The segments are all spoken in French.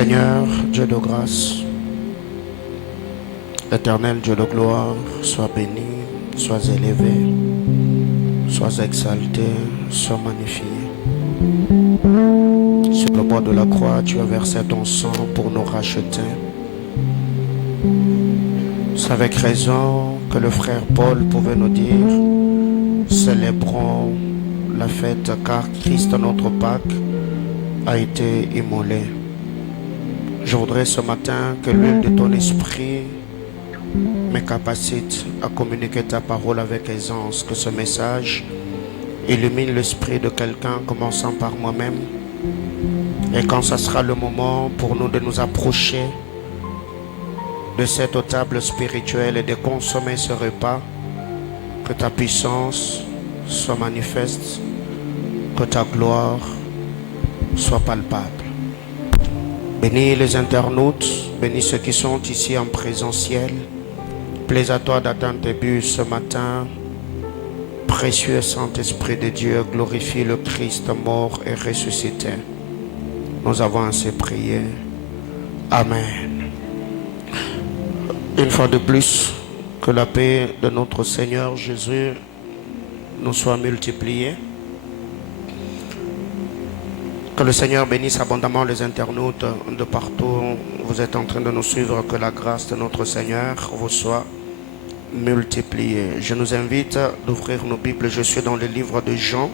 Seigneur, Dieu de grâce, éternel Dieu de gloire, sois béni, sois élevé, sois exalté, sois magnifié. Sur le bois de la croix, tu as versé ton sang pour nous racheter. C'est avec raison que le frère Paul pouvait nous dire: célébrons la fête car Christ, notre Pâque, a été immolé. Je voudrais ce matin que l'huile de ton esprit me capacite à communiquer ta parole avec aisance, que ce message illumine l'esprit de quelqu'un, commençant par moi-même. Et quand ce sera le moment pour nous de nous approcher de cette table spirituelle et de consommer ce repas, que ta puissance soit manifeste, que ta gloire soit palpable. Bénis les internautes, bénis ceux qui sont ici en présentiel. Plaise à toi d'atteindre tes buts ce matin. Précieux Saint-Esprit de Dieu, glorifie le Christ mort et ressuscité. Nous avons ainsi prié. Amen. Une fois de plus, que la paix de notre Seigneur Jésus nous soit multipliée. Que le Seigneur bénisse abondamment les internautes de partout. Vous êtes en train de nous suivre. Que la grâce de notre Seigneur vous soit multipliée. Je nous invite d'ouvrir nos Bibles. Je suis dans le livre de Jean.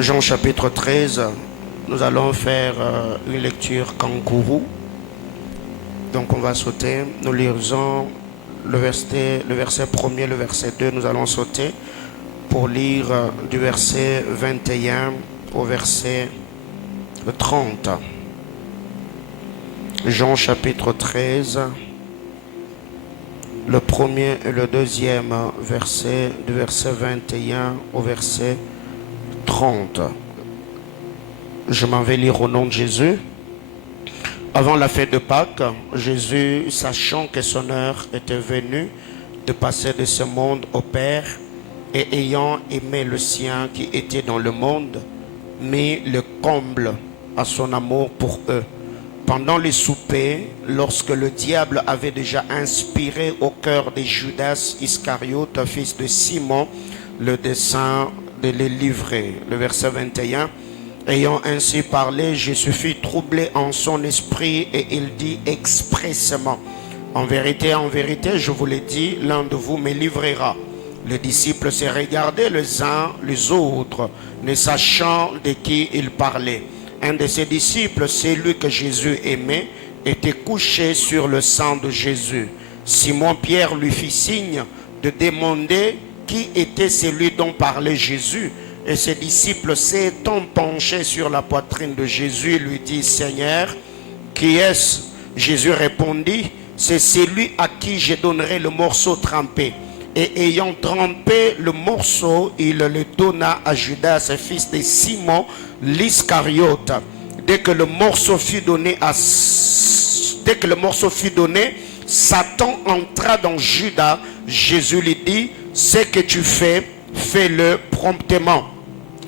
Jean chapitre 13. Nous allons faire une lecture kangourou. Donc on va sauter. Nous lisons le verset 1er, le verset 2. Nous allons sauter pour lire du verset 21 au verset 30. Jean chapitre 13, le premier et le deuxième verset, du verset 21 au verset 30. Je m'en vais lire au nom de Jésus. Avant la fête de Pâques, Jésus, sachant que son heure était venue de passer de ce monde au Père, et ayant aimé le sien qui était dans le monde, mit le comble à son amour pour eux. Pendant les soupers, lorsque le diable avait déjà inspiré au cœur de Judas Iscariote, fils de Simon, le dessein de les livrer. Le verset 21. Ayant ainsi parlé, Jésus fut troublé en son esprit et il dit expressément: en vérité, je vous l'ai dit, l'un de vous me livrera. Les disciples se regardaient les uns les autres, ne sachant de qui il parlait. Un de ses disciples, celui que Jésus aimait, était couché sur le sang de Jésus. Simon-Pierre lui fit signe de demander qui était celui dont parlait Jésus. Et ses disciples, s'étant penchés sur la poitrine de Jésus, lui dit: Seigneur, qui est-ce? Jésus répondit: c'est celui à qui je donnerai le morceau trempé. Et ayant trempé le morceau, il le donna à Judas, fils de Simon l'Iscariote. Dès que le morceau fut donné, Satan entra dans Judas. Jésus lui dit: ce que tu fais, fais-le promptement.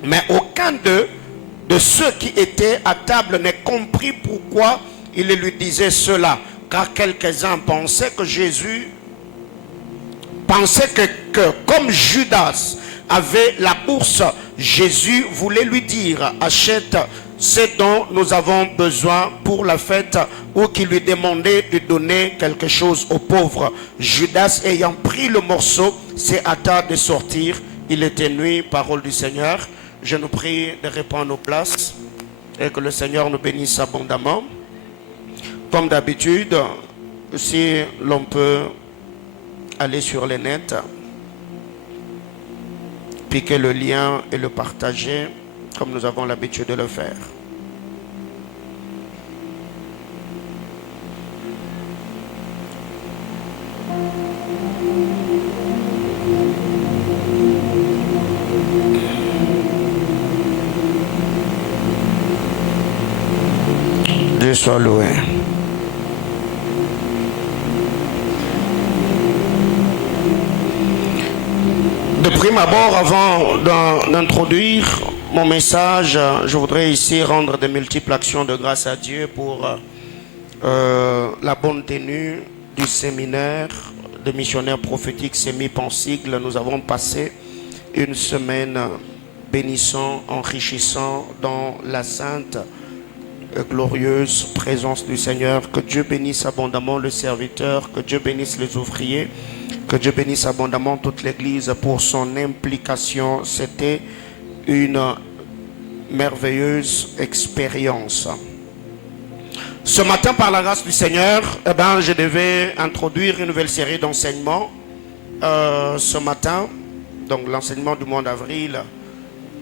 Mais aucun de ceux qui étaient à table ne comprit pourquoi il lui disait cela. Car quelques-uns pensaient que Jésus pensait que comme Judas avait la bourse, Jésus voulait lui dire: achète ce dont nous avons besoin pour la fête, ou qu'il lui demandait de donner quelque chose aux pauvres. Judas, ayant pris le morceau, s'est hâta de sortir. Il était nuit. Parole du Seigneur. Je nous prie de reprendre nos places et que le Seigneur nous bénisse abondamment. Comme d'habitude, si l'on peut aller sur les nets, piquer le lien et le partager comme nous avons l'habitude de le faire. Dieu soit loué. De prime abord, avant d'introduire mon message, je voudrais ici rendre de multiples actions de grâce à Dieu pour la bonne tenue du séminaire de missionnaires prophétiques SEMIP en sigle. Nous avons passé une semaine bénissant, enrichissant dans la sainte et glorieuse présence du Seigneur. Que Dieu bénisse abondamment le serviteur, que Dieu bénisse les ouvriers, que Dieu bénisse abondamment toute l'Église pour son implication. C'était une merveilleuse expérience. Ce matin, par la grâce du Seigneur, je devais introduire une nouvelle série d'enseignements ce matin, donc l'enseignement du mois d'avril.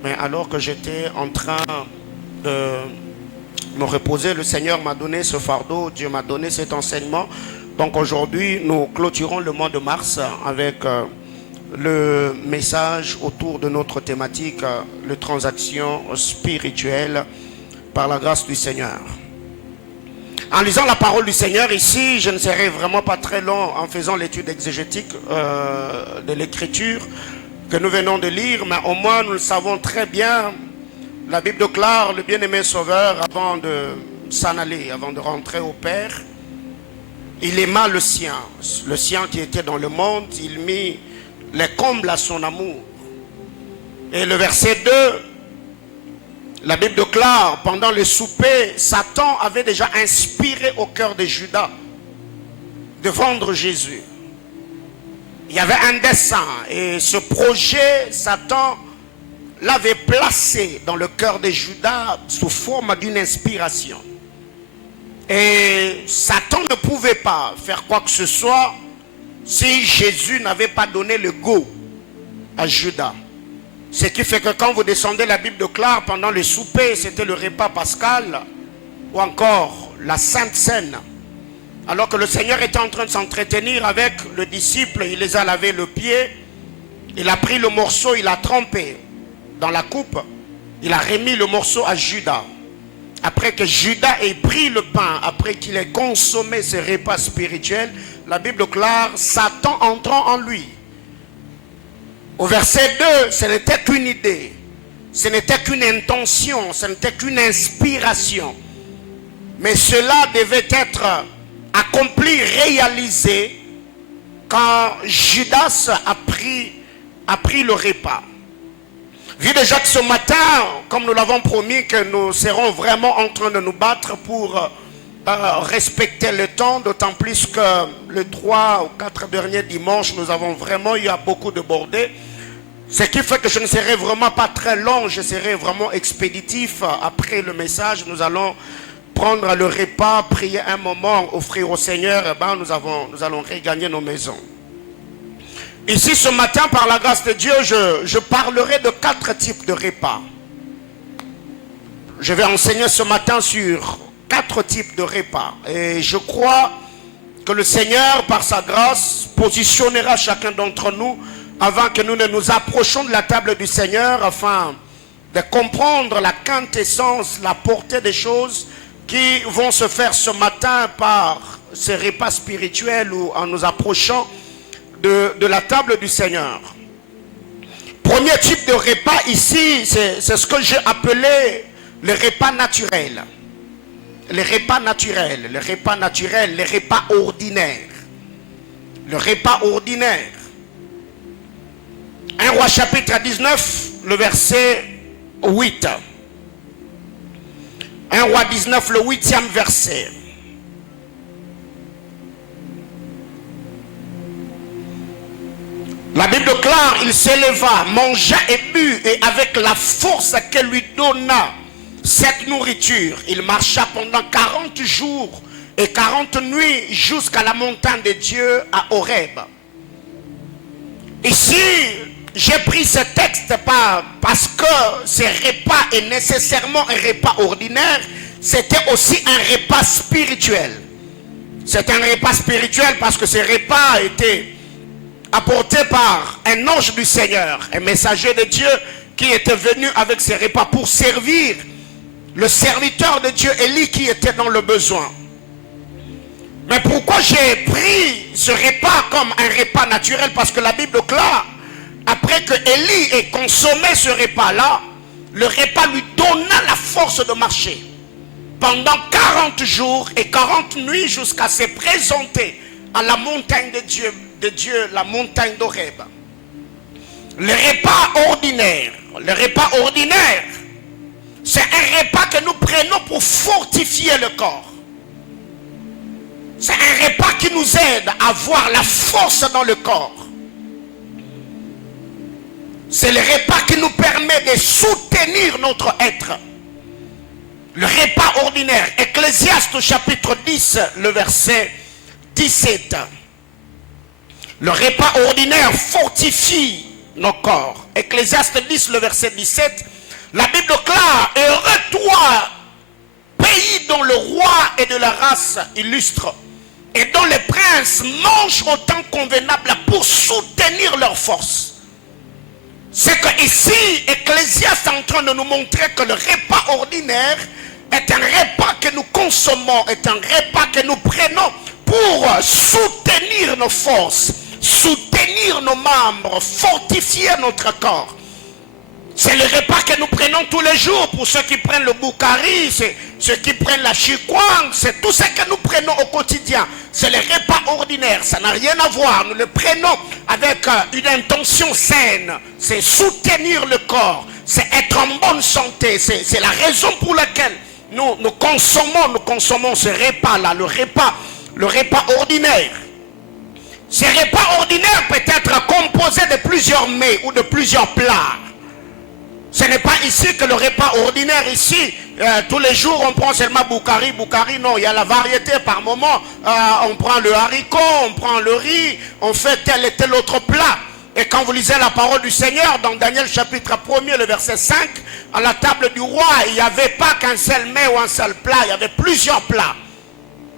Mais alors que j'étais en train de me reposer, le Seigneur m'a donné ce fardeau, Dieu m'a donné cet enseignement. Donc aujourd'hui, nous clôturons le mois de mars avec le message autour de notre thématique, les transactions spirituelles par la grâce du Seigneur. En lisant la parole du Seigneur ici, je ne serai vraiment pas très long en faisant l'étude exégétique de l'écriture que nous venons de lire, mais au moins nous le savons très bien. La Bible déclare le bien-aimé Sauveur avant de s'en aller, avant de rentrer au Père. Il aima le sien qui était dans le monde, il mit les combles à son amour. Et le verset 2, la Bible déclare, pendant le souper, Satan avait déjà inspiré au cœur de Judas de vendre Jésus. Il y avait un dessein et ce projet, Satan l'avait placé dans le cœur de Judas sous forme d'une inspiration. Et Satan ne pouvait pas faire quoi que ce soit si Jésus n'avait pas donné le go à Judas. Ce qui fait que quand vous descendez, la Bible déclare pendant le souper, c'était le repas pascal ou encore la Sainte Seine. Alors que le Seigneur était en train de s'entretenir avec le disciple, il les a lavé le pied, il a pris le morceau, il a trempé dans la coupe, il a remis le morceau à Judas. Après que Judas ait pris le pain, après qu'il ait consommé ce repas spirituel, la Bible déclare Satan entrant en lui. Au verset 2, ce n'était qu'une idée, ce n'était qu'une intention, ce n'était qu'une inspiration. Mais cela devait être accompli, réalisé quand Judas a pris le repas. Vu déjà que ce matin, comme nous l'avons promis, que nous serons vraiment en train de nous battre pour respecter le temps, d'autant plus que les 3 ou 4 derniers dimanches, nous avons vraiment eu à beaucoup de bordées. Ce qui fait que je ne serai vraiment pas très long, je serai vraiment expéditif. Après le message, nous allons prendre le repas, prier un moment, offrir au Seigneur, et nous allons regagner nos maisons. Ici ce matin, par la grâce de Dieu, je parlerai de 4 types de repas. Je vais enseigner ce matin sur 4 types de repas. Et je crois que le Seigneur, par sa grâce, positionnera chacun d'entre nous avant que nous ne nous approchions de la table du Seigneur, afin de comprendre la quintessence, la portée des choses qui vont se faire ce matin par ces repas spirituels ou en nous approchant de la table du Seigneur. Premier type de repas ici, c'est ce que j'ai appelé le repas naturel. Les repas naturels, les repas naturels, les repas ordinaires. Le repas ordinaire. 1 Roi chapitre 19, le verset 8. 1 Roi 19, le 8e verset. La Bible déclare, il s'éleva, mangea et but, et avec la force qu'elle lui donna cette nourriture, il marcha pendant 40 jours et 40 nuits jusqu'à la montagne de Dieu à Horeb. Ici, j'ai pris ce texte pas parce que ce repas est nécessairement un repas ordinaire, c'était aussi un repas spirituel. C'est un repas spirituel parce que ce repas a été apporté par un ange du Seigneur, un messager de Dieu qui était venu avec ses repas pour servir le serviteur de Dieu, Élie, qui était dans le besoin. Mais pourquoi j'ai pris ce repas comme un repas naturel? Parce que la Bible déclare, après que Élie ait consommé ce repas-là, Le repas lui donna la force de marcher pendant 40 jours et 40 nuits jusqu'à se présenter à la montagne de Dieu, la montagne d'Horeb. Le repas ordinaire, c'est un repas que nous prenons pour fortifier le corps. C'est un repas qui nous aide à avoir la force dans le corps. C'est le repas qui nous permet de soutenir notre être. Le repas ordinaire, Ecclésiaste chapitre 10, le verset 17. Le repas ordinaire fortifie nos corps. Ecclésiaste 10, le verset 17. La Bible déclare: heureux toi, pays dont le roi est de la race illustre, et dont les princes mangent au temps convenable pour soutenir leur force. C'est que ici, Ecclésiaste est en train de nous montrer que le repas ordinaire est un repas que nous consommons, est un repas que nous prenons pour soutenir nos forces, soutenir nos membres, fortifier notre corps. C'est le repas que nous prenons tous les jours. Pour ceux qui prennent le boukari, c'est ceux qui prennent la chikwang, c'est tout ce que nous prenons au quotidien. C'est le repas ordinaire, ça n'a rien à voir. Nous le prenons avec une intention saine. C'est soutenir le corps, c'est être en bonne santé. C'est la raison pour laquelle nous consommons ce repas-là, le repas ordinaire. Ce repas ordinaire peut être composé de plusieurs mets ou de plusieurs plats. Ce n'est pas ici que le repas ordinaire, ici, tous les jours on prend seulement boukari, non, il y a la variété par moment, on prend le haricot, on prend le riz, on fait tel et tel autre plat. Et quand vous lisez la parole du Seigneur, dans Daniel chapitre 1er, le verset 5, à la table du roi, il n'y avait pas qu'un seul mets ou un seul plat, il y avait plusieurs plats.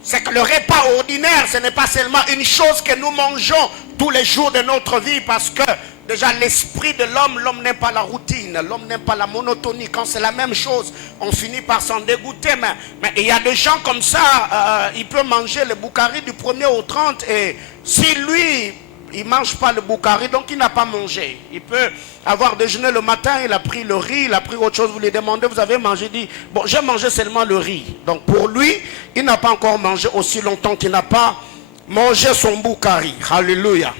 C'est que le repas ordinaire, ce n'est pas seulement une chose que nous mangeons tous les jours de notre vie, parce que déjà l'esprit de l'homme n'aime pas la routine, l'homme n'aime pas la monotonie. Quand c'est la même chose, on finit par s'en dégoûter. Mais il y a des gens comme ça, il peut manger le boukari du 1er au 30, et si lui, il ne mange pas le boukari, donc il n'a pas mangé. Il peut avoir déjeuné le matin, il a pris le riz, il a pris autre chose, vous lui demandez, vous avez mangé, il dit, bon, j'ai mangé seulement le riz. Donc pour lui, il n'a pas encore mangé aussi longtemps qu'il n'a pas mangé son boukari. Alléluia.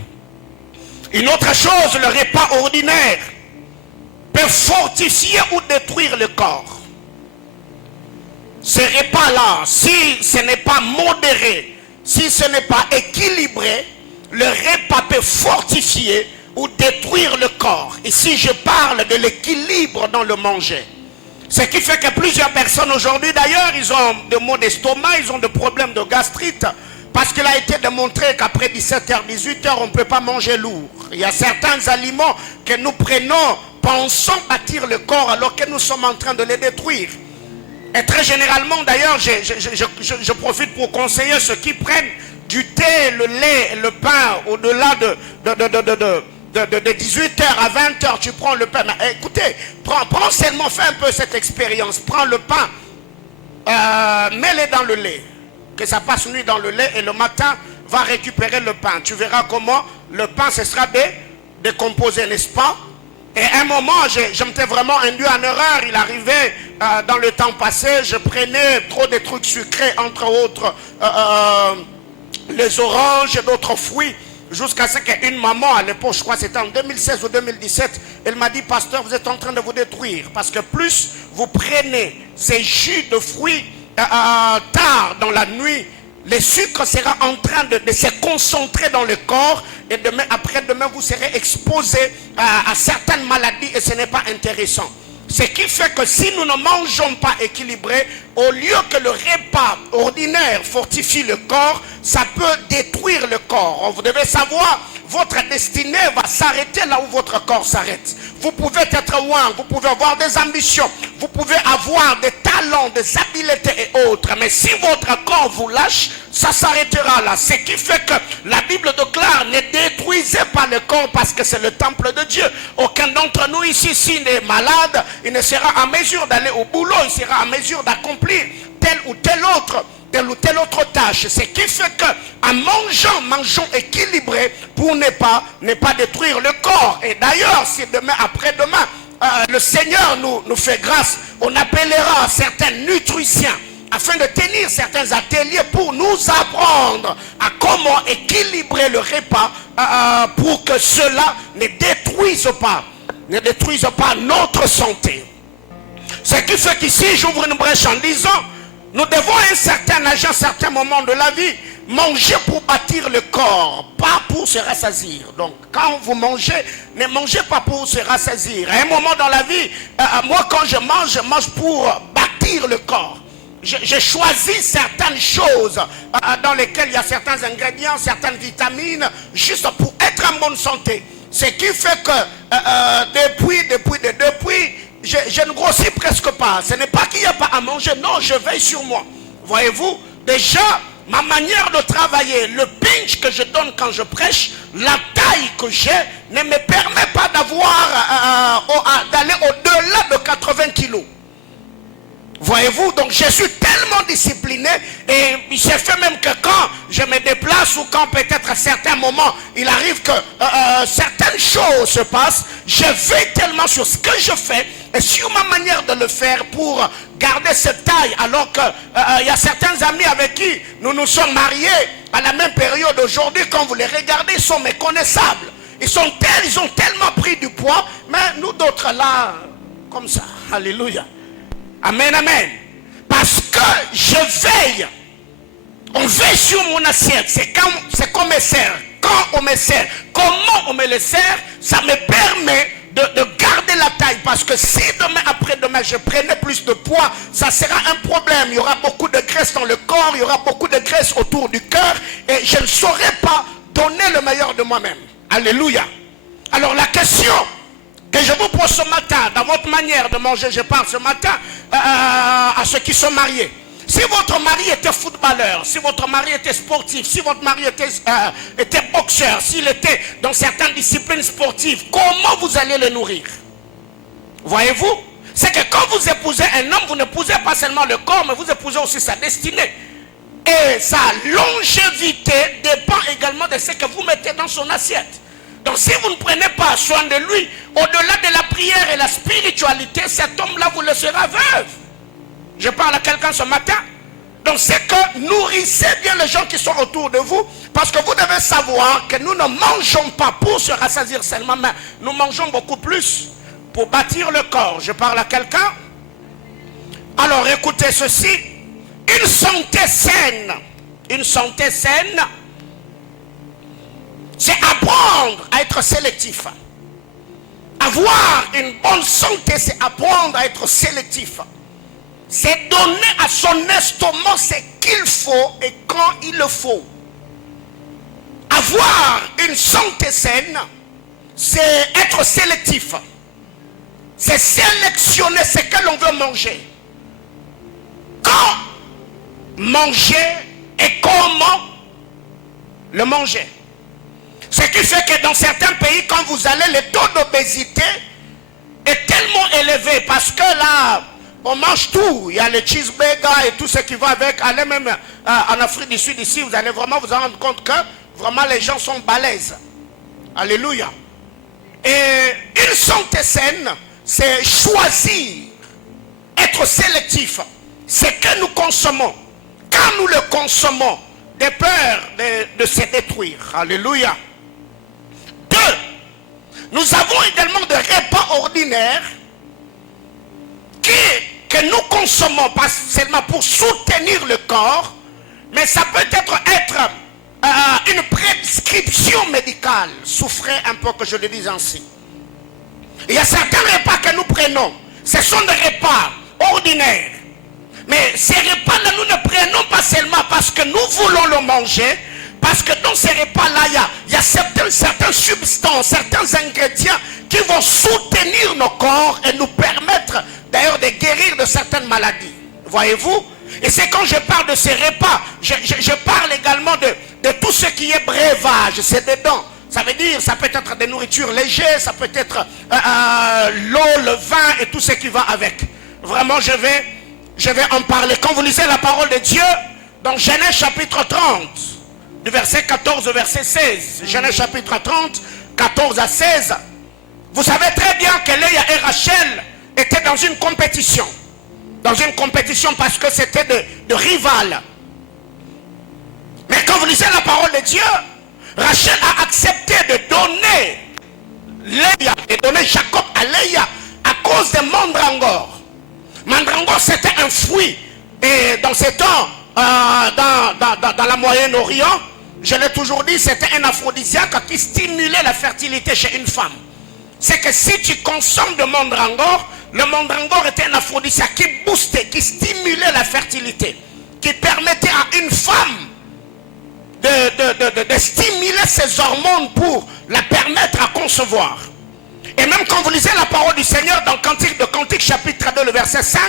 Une autre chose, le repas ordinaire peut fortifier ou détruire le corps. Ce repas-là, si ce n'est pas modéré, si ce n'est pas équilibré, le repas peut fortifier ou détruire le corps. Ici, je parle de l'équilibre dans le manger. Ce qui fait que plusieurs personnes aujourd'hui, d'ailleurs, ils ont des maux d'estomac, ils ont des problèmes de gastrite, parce qu'il a été démontré qu'après 17h, 18h, on ne peut pas manger lourd. Il y a certains aliments que nous prenons, pensant bâtir le corps, alors que nous sommes en train de les détruire. Et très généralement, d'ailleurs, je profite pour conseiller ceux qui prennent du thé, le lait, le pain, au-delà de 18h à 20h, tu prends le pain. Mais, écoutez, prends seulement, fais un peu cette expérience. Prends le pain, mets-le dans le lait. Que ça passe nuit dans le lait et le matin, va récupérer le pain. Tu verras comment le pain, ce sera décomposé, n'est-ce pas? Et à un moment, je m'étais vraiment induit en erreur. Il arrivait dans le temps passé, je prenais trop de trucs sucrés, entre autres les oranges et d'autres fruits, jusqu'à ce qu'une maman à l'époque, je crois que c'était en 2016 ou 2017, elle m'a dit, pasteur, vous êtes en train de vous détruire, parce que plus vous prenez ces jus de fruits tard dans la nuit, le sucre sera en train de se concentrer dans le corps, et demain, après-demain, vous serez exposé à certaines maladies, et ce n'est pas intéressant. Ce qui fait que si nous ne mangeons pas équilibré, au lieu que le repas ordinaire fortifie le corps, ça peut détruire le corps. Vous devez savoir, votre destinée va s'arrêter là où votre corps s'arrête. Vous pouvez être loin, vous pouvez avoir des ambitions, vous pouvez avoir des talents, des habiletés et autres. Mais si votre corps vous lâche, ça s'arrêtera là. Ce qui fait que la Bible déclare, ne détruisez pas le corps parce que c'est le temple de Dieu. Aucun d'entre nous ici, s'il est malade, il ne sera en mesure d'aller au boulot, il sera en mesure d'accomplir telle ou telle autre tâche. Ce qui fait que en mangeons équilibré pour ne pas détruire le corps. Et d'ailleurs, si demain, après-demain, le Seigneur nous fait grâce, on appellera certains nutriciens afin de tenir certains ateliers pour nous apprendre à comment équilibrer le repas pour que cela ne détruise pas notre santé. Ce qui fait qu'ici, j'ouvre une brèche en disant, nous devons à un certain âge, à un certain moment de la vie, manger pour bâtir le corps, pas pour se rassasier. Donc, quand vous mangez, ne mangez pas pour se rassasier. À un moment dans la vie, moi quand je mange pour bâtir le corps. J'ai choisi certaines choses dans lesquelles il y a certains ingrédients, certaines vitamines, juste pour être en bonne santé. Ce qui fait que depuis, je ne grossis presque pas. Ce n'est pas qu'il n'y a pas à manger, non, je veille sur moi. Voyez-vous, déjà, ma manière de travailler, le pinch que je donne quand je prêche, la taille que j'ai, ne me permet pas d'aller au-delà de 80 kilos. Voyez-vous, donc je suis tellement discipliné et j'ai fait même que quand je me déplace ou quand peut-être à certains moments il arrive que certaines choses se passent, je veille tellement sur ce que je fais et sur ma manière de le faire pour garder cette taille, alors que il y a certains amis avec qui nous nous sommes mariés à la même période. Aujourd'hui, quand vous les regardez, ils sont méconnaissables. Ils ont tellement pris du poids, mais nous d'autres là, comme ça, alléluia. Amen, amen. Parce que je veille. On veille sur mon assiette. C'est qu'on me sert. Quand on me sert, comment on me le sert, ça me permet de garder la taille. Parce que si demain, après-demain, je prenais plus de poids, ça sera un problème. Il y aura beaucoup de graisse dans le corps, il y aura beaucoup de graisse autour du cœur. Et je ne saurais pas donner le meilleur de moi-même. Alléluia. Alors la question que je vous pose ce matin, dans votre manière de manger, je parle ce matin à ceux qui sont mariés. Si votre mari était footballeur, si votre mari était sportif, si votre mari était boxeur, s'il était dans certaines disciplines sportives, comment vous allez le nourrir? Voyez-vous? C'est que quand vous épousez un homme, vous n'épousez pas seulement le corps, mais vous épousez aussi sa destinée. Et sa longévité dépend également de ce que vous mettez dans son assiette. Donc si vous ne prenez pas soin de lui, au-delà de la prière et la spiritualité, cet homme-là vous laissera veuve. Je parle à quelqu'un ce matin. Donc c'est que nourrissez bien les gens qui sont autour de vous, parce que vous devez savoir que nous ne mangeons pas pour se rassasier seulement, mais nous mangeons beaucoup plus pour bâtir le corps. Je parle à quelqu'un. Alors écoutez ceci. Une santé saine, c'est apprendre à être sélectif. Avoir une bonne santé, c'est apprendre à être sélectif. C'est donner à son estomac ce qu'il faut et quand il le faut. Avoir une santé saine, c'est être sélectif. C'est sélectionner ce que l'on veut manger. Quand manger et comment le manger. Ce qui fait que dans certains pays, quand vous allez, le taux d'obésité est tellement élevé parce que là, on mange tout. Il y a le cheeseburger et tout ce qui va avec. Allez même en Afrique du Sud ici, vous allez vraiment vous en rendre compte que vraiment les gens sont balèzes. Alléluia. Et une santé saine, c'est choisir, être sélectif. Ce que nous consommons, quand nous le consommons, de peur de se détruire. Alléluia. 2. Nous avons également des repas ordinaires que nous consommons pas seulement pour soutenir le corps, mais ça peut être une prescription médicale. Souffrez un peu que je le dise ainsi. Il y a certains repas que nous prenons, ce sont des repas ordinaires. Mais ces repas-là, nous ne prenons pas seulement parce que nous voulons le manger, parce que dans ces repas-là, il y a certaines substances, certains ingrédients qui vont soutenir nos corps et nous permettre d'ailleurs de guérir de certaines maladies. Voyez-vous? Et c'est quand je parle de ces repas, je parle également de tout ce qui est breuvage, c'est dedans. Ça veut dire, ça peut être des nourritures légères, ça peut être l'eau, le vin et tout ce qui va avec. Vraiment, je vais en parler. Quand vous lisez la parole de Dieu, dans Genèse chapitre 30, du verset 14 au verset 16, Genèse chapitre 30, 14 à 16, Vous savez très bien que Léa et Rachel étaient dans une compétition. Dans une compétition parce que c'était de rivales. Mais quand vous lisez la parole de Dieu, Rachel a accepté de donner Léa et donner Jacob à Léa à cause de mandrangore. Mandrangore, c'était un fruit. Et dans ces temps, dans la Moyen-Orient, je l'ai toujours dit, c'était un aphrodisiaque qui stimulait la fertilité chez une femme. C'est que si tu consommes de mandrangore, le mandrangore était un aphrodisiaque qui boostait, qui stimulait la fertilité, qui permettait à une femme de stimuler ses hormones pour la permettre à concevoir. Et même quand vous lisez la parole du Seigneur dans Cantique de Cantique chapitre 2, le verset 5,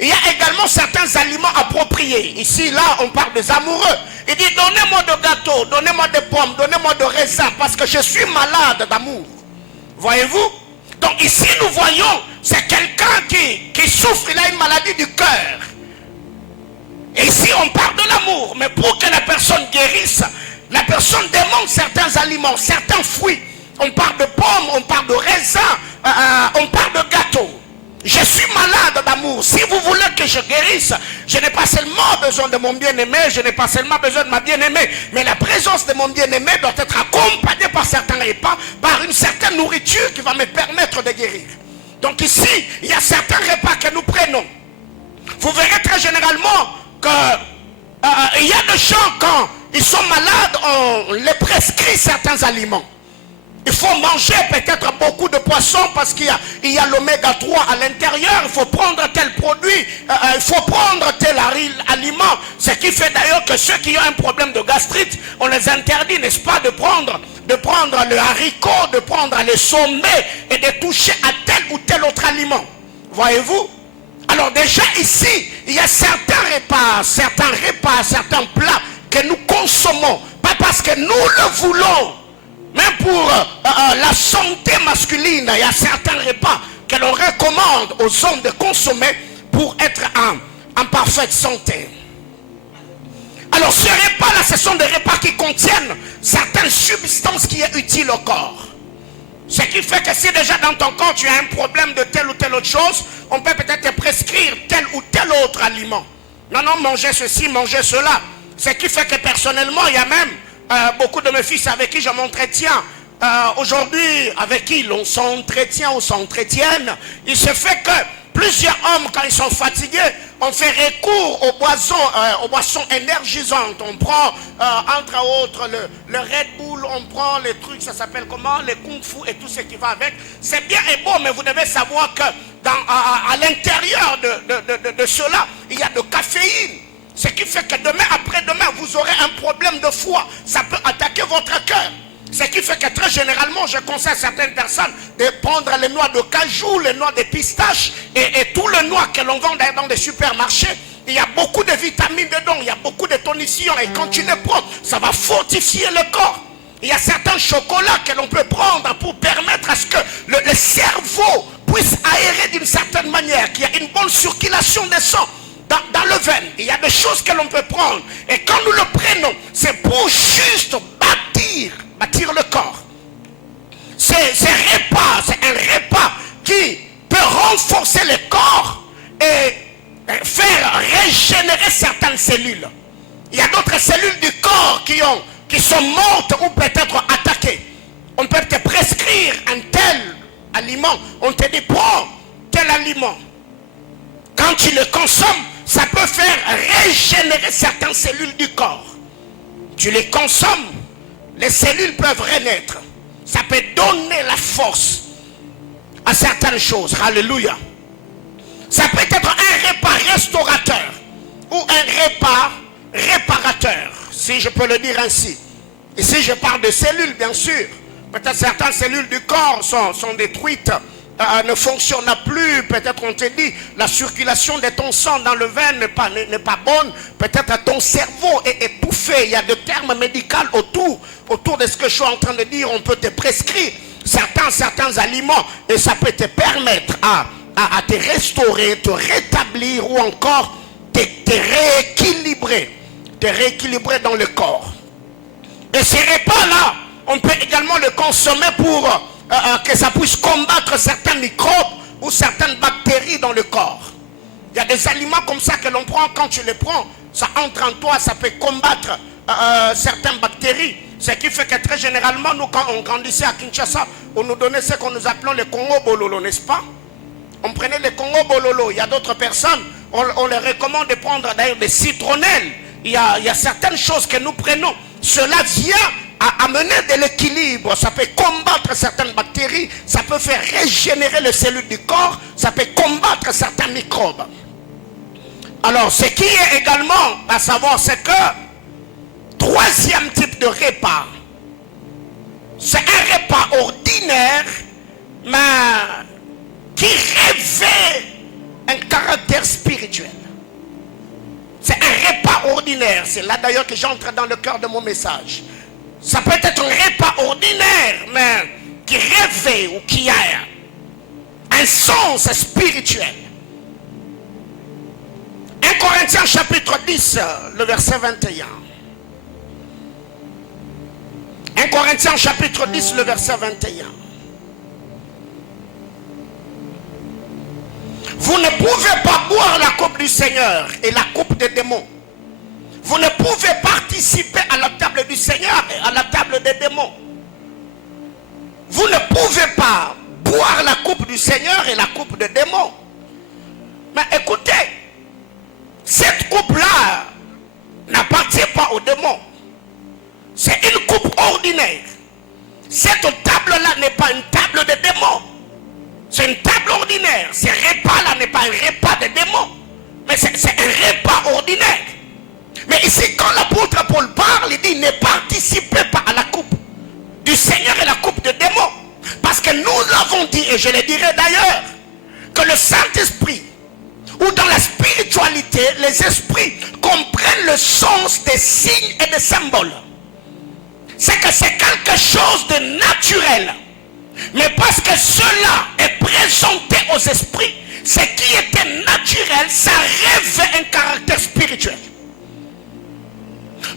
il y a également certains aliments appropriés. Ici, là, on parle des amoureux. Il dit, donnez-moi de gâteaux, donnez-moi des pommes, donnez-moi de raisins, parce que je suis malade d'amour. Voyez-vous? Donc ici, nous voyons, c'est quelqu'un qui souffre, il a une maladie du cœur. Et ici, on parle de l'amour. Mais pour que la personne guérisse, la personne demande certains aliments, certains fruits. On parle de pommes, on parle de raisins, on parle de gâteaux. Je suis malade d'amour. Si vous voulez que je guérisse, je n'ai pas seulement besoin de mon bien-aimé, je n'ai pas seulement besoin de ma bien-aimée, mais la présence de mon bien-aimé doit être accompagnée par certains repas, par une certaine nourriture qui va me permettre de guérir. Donc ici, il y a certains repas que nous prenons. Vous verrez très généralement qu'il y a des gens, quand ils sont malades, on les prescrit certains aliments. Il faut manger peut-être beaucoup de poissons parce qu'il y a l'oméga 3 à l'intérieur. Il faut prendre tel produit, il faut prendre tel aliment. Ce qui fait d'ailleurs que ceux qui ont un problème de gastrite, on les interdit, n'est-ce pas, de prendre le haricot, de prendre les sommets et de toucher à tel ou tel autre aliment. Voyez-vous? Alors déjà ici, il y a certains repas, certains plats que nous consommons. Pas parce que nous le voulons. Même pour la santé masculine, il y a certains repas que l'on recommande aux hommes de consommer pour être en parfaite santé. Alors ce repas-là, ce sont des repas qui contiennent certaines substances qui sont utiles au corps. Ce qui fait que si déjà dans ton corps tu as un problème de telle ou telle autre chose, on peut peut-être te prescrire tel ou tel autre aliment. Non, mangez ceci, mangez cela. Ce qui fait que personnellement, il y a même beaucoup de mes fils avec qui je m'entretiens aujourd'hui, avec qui l'on s'entretient ou s'entretiennent. Il se fait que plusieurs hommes, quand ils sont fatigués, on fait recours aux boissons énergisantes. On prend entre autres le Red Bull, on prend les trucs, ça s'appelle comment, les Kung Fu et tout ce qui va avec. C'est bien et beau, mais vous devez savoir que à l'intérieur de cela, il y a de caféine. Ce qui fait que demain, après-demain, vous aurez un problème de foie. Ça peut attaquer votre cœur. Ce qui fait que très généralement, je conseille à certaines personnes de prendre les noix de cajou, les noix de pistache et tout le noix que l'on vend dans des supermarchés. Il y a beaucoup de vitamines dedans, il y a beaucoup de tonifiants. Et quand tu les prends, ça va fortifier le corps. Il y a certains chocolats que l'on peut prendre pour permettre à ce que le cerveau puisse aérer d'une certaine manière, qu'il y ait une bonne circulation des sang. Dans le veine, il y a des choses que l'on peut prendre. Et quand nous le prenons, c'est pour juste bâtir le corps. C'est un repas qui peut renforcer le corps et faire régénérer certaines cellules. Il y a d'autres cellules du corps qui sont mortes ou peut-être attaquées. On peut te prescrire un tel aliment. On te dit, prends tel aliment. Quand tu le consommes, ça peut faire régénérer certaines cellules du corps. Tu les consommes, les cellules peuvent renaître. Ça peut donner la force à certaines choses. Alléluia. Ça peut être un repas restaurateur ou un repas réparateur, si je peux le dire ainsi. Ici, je parle de cellules, bien sûr. Peut-être certaines cellules du corps sont détruites. Ne fonctionne plus, peut-être on te dit la circulation de ton sang dans le veine n'est pas bonne, peut-être ton cerveau est étouffé, il y a des termes médicaux autour de ce que je suis en train de dire. On peut te prescrire certains aliments et ça peut te permettre à te restaurer, te rétablir ou encore te rééquilibrer dans le corps. Et ces repas là, on peut également le consommer pour que ça puisse combattre certains microbes ou certaines bactéries dans le corps. Il y a des aliments comme ça que l'on prend, quand tu les prends, ça entre en toi, ça peut combattre certaines bactéries. Ce qui fait que très généralement, nous quand on grandissait à Kinshasa, on nous donnait ce que nous appelons le Congo Bololo, n'est-ce pas? On prenait le Congo Bololo. Il y a d'autres personnes, on les recommande de prendre d'ailleurs des citronnelles. Il y a certaines choses que nous prenons. Cela vient à amener de l'équilibre. Ça peut combattre certaines bactéries. Ça peut faire régénérer les cellules du corps. Ça peut combattre certains microbes. Alors, ce qui est également à savoir, c'est que troisième type de repas, c'est un repas ordinaire, mais qui revêt un caractère spirituel. C'est un repas ordinaire. C'est là d'ailleurs que j'entre dans le cœur de mon message. Ça peut être un repas ordinaire, mais qui revêt ou qui a un sens spirituel. 1 Corinthiens chapitre 10, le verset 21. 1 Corinthiens chapitre 10, le verset 21. Vous ne pouvez pas boire la coupe du Seigneur et la coupe des démons. Vous ne pouvez participer à la table du Seigneur et à la table des démons. Vous ne pouvez pas boire la coupe du Seigneur et la coupe des démons. Mais écoutez, cette coupe-là n'appartient pas aux démons. C'est une coupe ordinaire. Cette table-là n'est pas une table de démons. C'est une table ordinaire. Ce repas-là n'est pas un repas de démons. Mais c'est un repas ordinaire. Mais ici, quand l'apôtre Paul parle, il dit ne participez pas à la coupe du Seigneur et la coupe des démons. Parce que nous l'avons dit, et je le dirai d'ailleurs, que le Saint-Esprit, ou dans la spiritualité, les esprits comprennent le sens des signes et des symboles. C'est que c'est quelque chose de naturel. Mais parce que cela est présenté aux esprits, ce qui était naturel, ça revêt un caractère spirituel.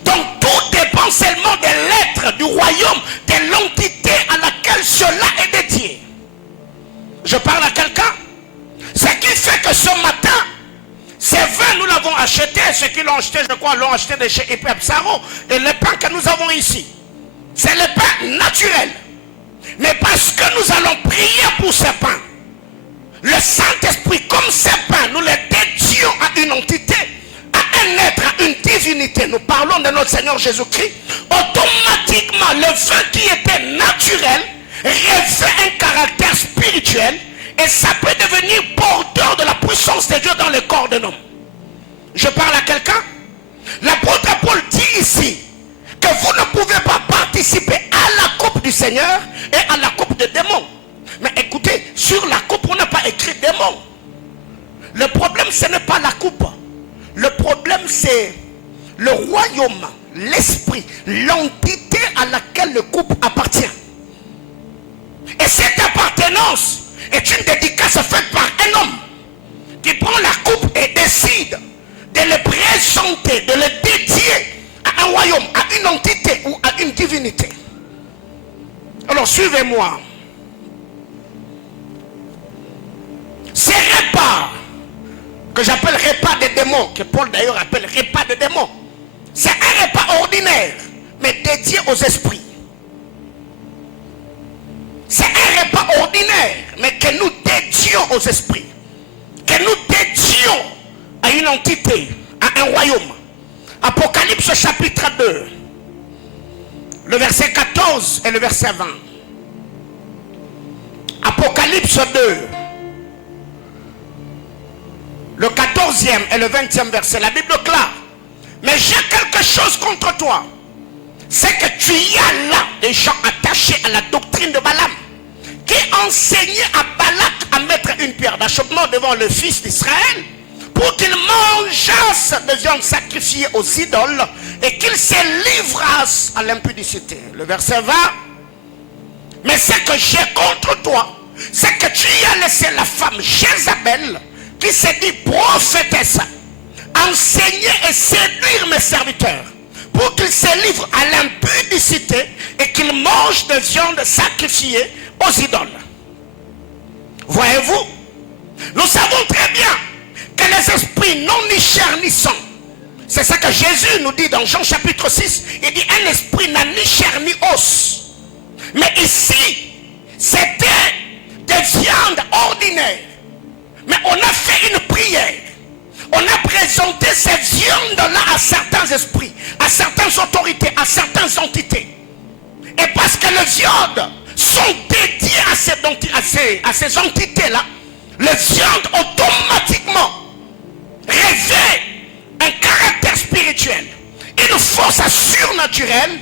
Donc tout dépend seulement de l'être, du royaume, de l'entité à laquelle cela est dédié. Je parle à quelqu'un. Ce qui fait que ce matin, ces vins, nous l'avons acheté. Ceux qui l'ont acheté, je crois, l'ont acheté de chez Epep Saro. Et le pain que nous avons ici, c'est le pain naturel. Mais parce que nous allons prier pour ce pain, le Saint-Esprit, comme ce pain, nous le dédions à une entité, à un être, à une divinité. Nous parlons de notre Seigneur Jésus-Christ. Automatiquement, le vin qui était naturel revêt un caractère spirituel et ça peut devenir porteur de la puissance de Dieu dans le corps d'un homme. Je parle à quelqu'un. L'apôtre Paul dit ici que vous ne pouvez pas participer à la coupe du Seigneur et à la coupe des démons. Mais écoutez, sur la coupe, on n'a pas écrit démons. Le problème, ce n'est pas la coupe. Le problème, c'est le royaume, l'esprit, l'entité à laquelle le couple appartient. Et cette appartenance est une dédicace faite par un homme qui prend la coupe et décide de le présenter, de le dédier à un royaume, à une entité ou à une divinité. Alors suivez-moi. Ces repas que j'appelle repas des démons, que Paul d'ailleurs appelle repas des démons, c'est un repas ordinaire, mais dédié aux esprits. C'est un repas ordinaire, mais que nous dédions aux esprits. Que nous dédions à une entité, à un royaume. Apocalypse chapitre 2, le verset 14 et le verset 20. Apocalypse 2, le 14e et le 20e verset. La Bible clare. Mais j'ai quelque chose contre toi. C'est que tu y as là des gens attachés à la doctrine de Balaam, qui enseignaient à Balak à mettre une pierre d'achoppement devant le fils d'Israël pour qu'il mangeasse de viande sacrifiée aux idoles et qu'il se livrasse à l'impudicité. Le verset 20. Mais ce que j'ai contre toi, c'est que tu y as laissé la femme Jézabel, qui s'est dit prophétesse, enseigner et séduire mes serviteurs pour qu'ils se livrent à l'impudicité et qu'ils mangent de viande sacrifiée aux idoles. Voyez-vous, nous savons très bien que les esprits n'ont ni chair ni sang. C'est ça que Jésus nous dit dans Jean chapitre 6. Il dit un esprit n'a ni chair ni os. Mais ici, c'était des viandes ordinaires. Mais on a fait une prière. On a présenté ces viandes-là à certains esprits, à certaines autorités, à certaines entités. Et parce que les viandes sont dédiées à ces entités-là, les viandes automatiquement révèlent un caractère spirituel, une force surnaturelle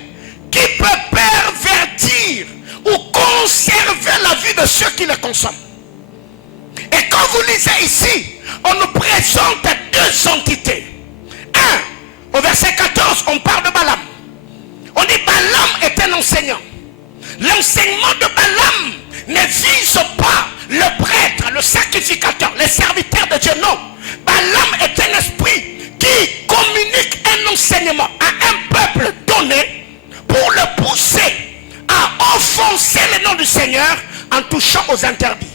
qui peut pervertir ou conserver la vie de ceux qui le consomment. Et quand vous lisez ici, on nous présente deux entités. Un, au verset 14, on parle de Balaam. On dit Balaam est un enseignant. L'enseignement de Balaam ne vise pas le prêtre, le sacrificateur, les serviteurs de Dieu. Non. Balaam est un esprit qui communique un enseignement à un peuple donné pour le pousser à offenser le nom du Seigneur en touchant aux interdits.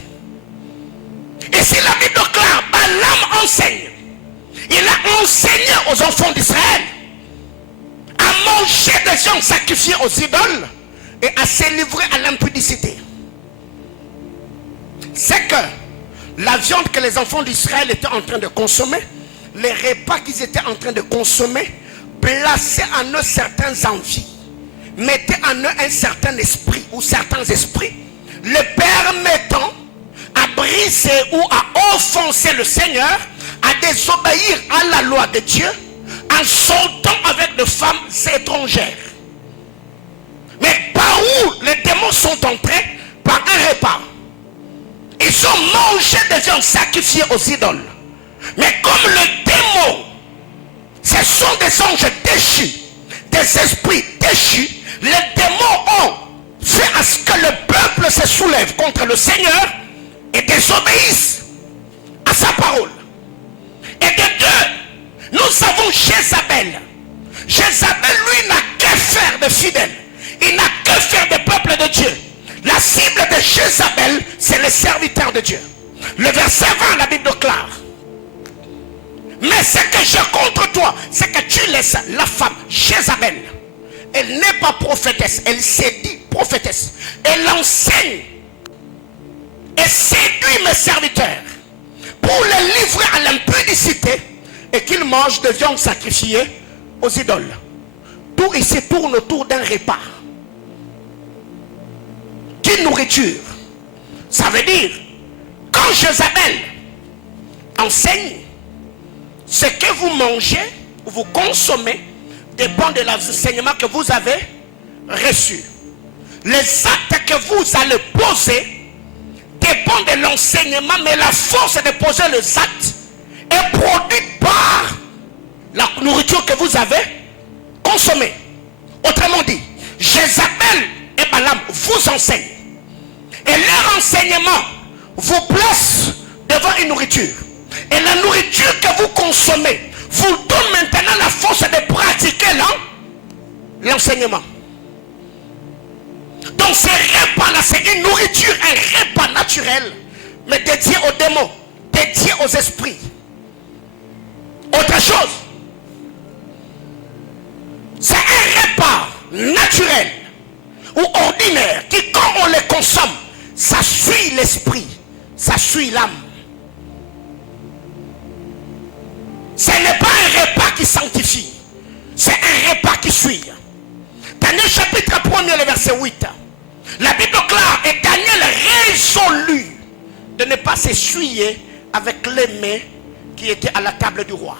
Et si la Bible déclare, Balaam enseigne. Il a enseigné aux enfants d'Israël à manger des viandes sacrifiées aux idoles et à se livrer à l'impudicité. C'est que la viande que les enfants d'Israël étaient en train de consommer, les repas qu'ils étaient en train de consommer, plaçaient en eux certaines envies, mettaient en eux un certain esprit ou certains esprits, les permettant à briser ou à offenser le Seigneur, à désobéir à la loi de Dieu en sortant avec des femmes étrangères. Mais par où les démons sont entrés? Par un repas. Ils ont mangé des viandes sacrifiées aux idoles. Mais comme les démons, ce sont des anges déchus, des esprits déchus, les démons ont fait à ce que le peuple se soulève contre le Seigneur et désobéissent à sa parole. Et de deux, nous avons Jézabel. Jézabel, lui, n'a que faire de fidèles. Il n'a que faire des peuples de Dieu. La cible de Jézabel, c'est les serviteurs de Dieu. Le verset 20, la Bible déclare. Mais ce que j'ai contre toi, c'est que tu laisses la femme Jézabel. Elle n'est pas prophétesse, elle s'est dit prophétesse. Elle enseigne et séduit mes serviteurs pour les livrer à l'impudicité et qu'ils mangent de viande sacrifiée aux idoles. Tout ici tourne autour d'un repas. D'une nourriture. Ça veut dire, quand Jézabel enseigne, ce que vous mangez ou vous consommez dépend de l'enseignement que vous avez reçu. Les actes que vous allez poser dépendent de l'enseignement, mais la force de poser les actes est produite par la nourriture que vous avez consommée. Autrement dit, Jézabel et Balaam vous enseignent. Et leur enseignement vous place devant une nourriture. Et la nourriture que vous consommez vous donne maintenant la force de pratiquer l'enseignement. Donc ces repas-là, c'est une nourriture, un repas naturel, mais dédié aux démons, dédié aux esprits. Autre chose, c'est un repas naturel ou ordinaire qui, quand on les consomme, ça suit l'esprit, ça suit l'âme. Ce n'est pas un repas qui sanctifie, c'est un repas qui suit. Daniel chapitre 1er, le verset 8. La Bible déclare, et Daniel résolut de ne pas s'essuyer avec les mains qui étaient à la table du roi.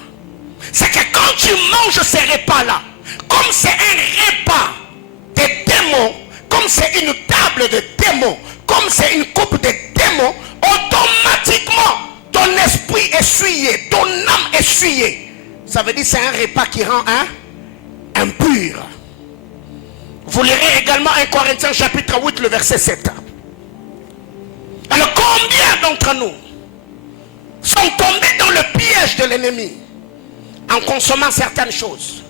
C'est que quand tu manges ces repas-là, comme c'est un repas des démons, comme c'est une table de démons, comme c'est une coupe de démons, automatiquement ton esprit est essuyé, ton âme est essuyée. Ça veut dire que c'est un repas qui rend impur. Vous lirez également 1 Corinthiens chapitre 8, le verset 7. Alors combien d'entre nous sont tombés dans le piège de l'ennemi en consommant certaines choses?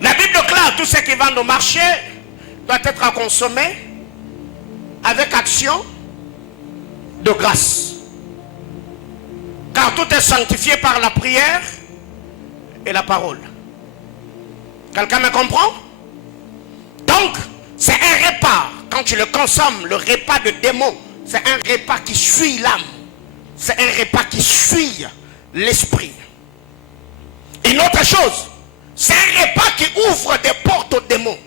La Bible déclare tout ce qui va au marché doit être consommé avec action de grâce. Car tout est sanctifié par la prière et la parole. Quelqu'un me comprend? Donc, c'est un repas. Quand tu le consommes, le repas de démon, c'est un repas qui suit l'âme. C'est un repas qui suit l'esprit. Une autre chose, c'est un repas qui ouvre des portes aux démons.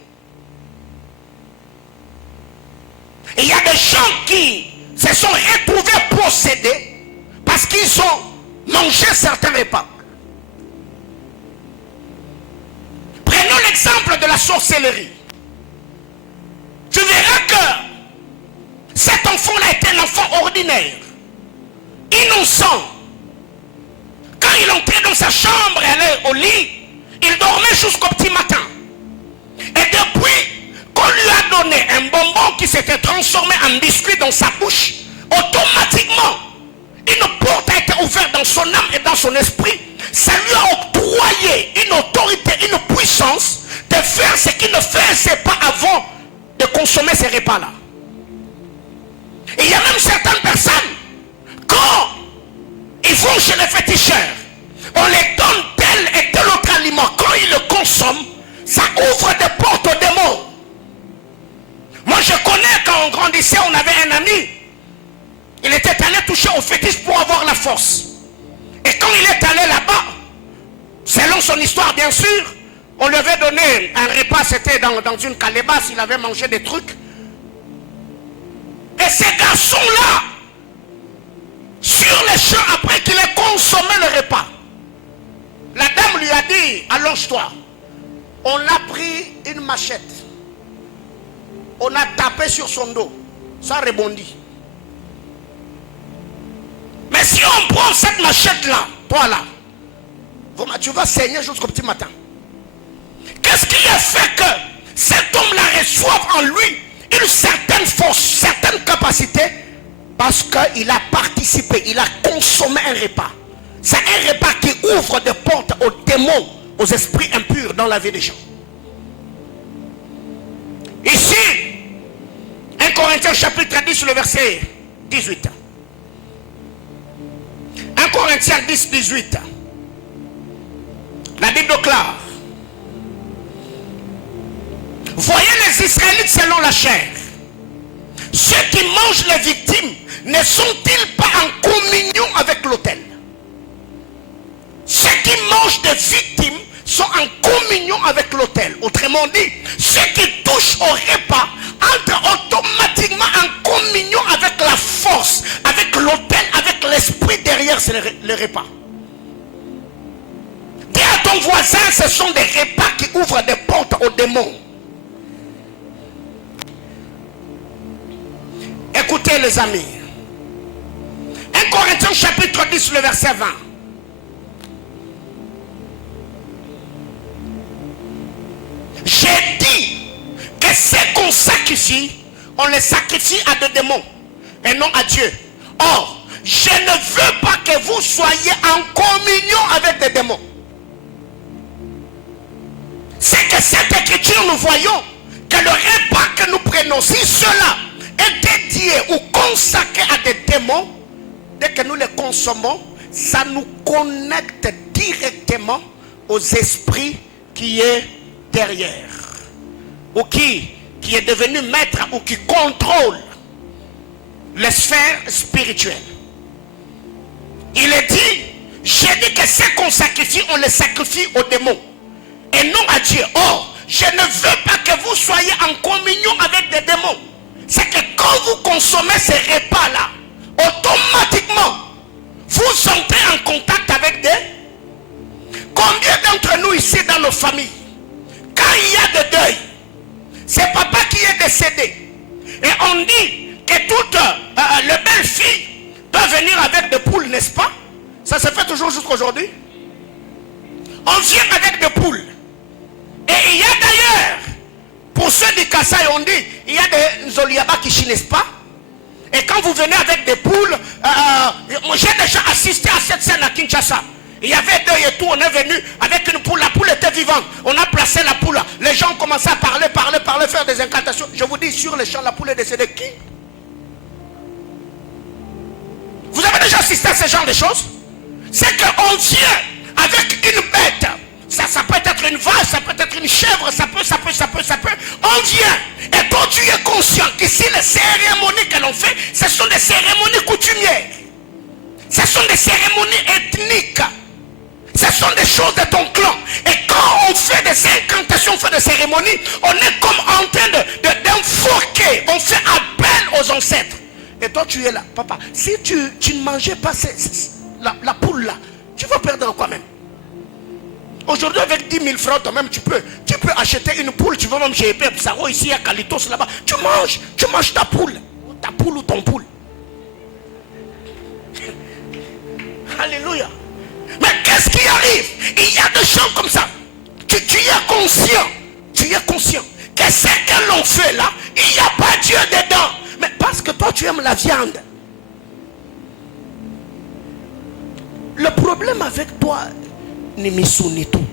Et il y a des gens qui se sont retrouvés possédés parce qu'ils ont mangé certains repas. Prenons l'exemple de la sorcellerie. Tu verras que cet enfant-là était un enfant ordinaire, innocent. Quand il entrait dans sa chambre et allait au lit, il dormait jusqu'au petit matin. Et depuis qu'on lui a donné un bonbon qui s'était transformé en biscuit dans sa bouche, automatiquement, une porte a été ouverte dans son âme et dans son esprit. Ça lui a octroyé une autorité, une puissance de faire ce qu'il ne faisait pas avant de consommer ces repas-là. Et il y a même certaines personnes, quand ils vont chez les féticheurs, on les donne tel et tel autre aliment. Quand ils le consomment, ça ouvre des portes aux démons. Moi je connais, quand on grandissait, on avait un ami. Il était allé toucher au fétiche pour avoir la force. Et quand il est allé là-bas, selon son histoire bien sûr, on lui avait donné un repas, c'était dans une calebasse, il avait mangé des trucs. Et ces garçons-là, sur les champs, après qu'il ait consommé le repas, la dame lui a dit, allonge-toi. On a pris une machette. On a tapé sur son dos. Ça rebondit. Mais si on prend cette machette-là, toi là, tu vas saigner jusqu'au petit matin. Qu'est-ce qui a fait que cet homme-là reçoive en lui une certaine force, certaine capacité? Parce qu'il a participé, il a consommé un repas. C'est un repas qui ouvre des portes aux démons, aux esprits impurs dans la vie des gens. Ici, 1 Corinthiens chapitre 10, le verset 18. 1 Corinthiens 10, 18. La Bible déclare: voyez les Israélites selon la chair. Ceux qui mangent les victimes ne sont-ils pas en communion avec l'autel? Ceux qui mangent des victimes sont en communion avec l'autel. Autrement dit, ceux qui touchent au repas entrent automatiquement en communion avec la force, avec l'autel, avec l'esprit derrière le repas. Dis à ton voisin, ce sont des repas qui ouvrent des portes aux démons. Écoutez les amis. 1 Corinthiens chapitre 10, le verset 20. J'ai dit que ce qu'on sacrifie, on les sacrifie à des démons et non à Dieu. Or, je ne veux pas que vous soyez en communion avec des démons. C'est que cette écriture, nous voyons que le repas que nous prenons, si cela est dédié ou consacré à des démons, dès que nous les consommons, ça nous connecte directement aux esprits qui est derrière, ou qui est devenu maître, ou qui contrôle les sphères spirituelles. Il est dit, j'ai dit que ce qu'on sacrifie, on les sacrifie aux démons et non à Dieu. Or, je ne veux pas que vous soyez en communion avec des démons. C'est que quand vous consommez ces repas-là, automatiquement, vous entrez en contact avec des... Combien d'entre nous ici dans nos familles, quand il y a de deuil, c'est papa qui est décédé, et on dit que toutes les belles filles peuvent venir avec des poules, n'est-ce pas? Ça se fait toujours jusqu'à aujourd'hui. On vient avec des poules. Et il y a d'ailleurs, pour ceux du Kassai, on dit, il y a des Zoliaba qui chient, n'est-ce pas? Et quand vous venez avec des poules, j'ai déjà assisté à cette scène à Kinshasa. Il y avait deux et tout, on est venu avec une poule, la poule était vivante. On a placé la poule, les gens ont commencé à parler, faire des incantations. Je vous dis, sur les champs, la poule est décédée. Qui? assisté à ce genre de choses? C'est qu'on vient avec une bête. Ça peut être une vache, ça peut être une chèvre, ça peut. On vient. Et toi, tu es conscient qu'ici, les cérémonies que l'on fait, ce sont des cérémonies coutumières. Ce sont des cérémonies ethniques. Ce sont des choses de ton clan. Et quand on fait des incantations, on fait des cérémonies, on est comme en train d'invoquer. On fait appel aux ancêtres. Et toi, tu es là. Papa, si tu ne mangeais pas la poule là, tu vas perdre quoi même? Aujourd'hui, avec 10 000 francs, toi-même, tu peux acheter une poule. Tu vas même chez Pepsaro, ici à Calitos, là-bas. Tu manges ta poule ou ton poule. Alléluia. Mais qu'est-ce qui arrive? Il y a des gens comme ça. Tu es conscient que ce que l'on fait là, il n'y a pas Dieu dedans. Mais parce que toi, tu aimes la viande. Le problème avec toi, Nimisu tout.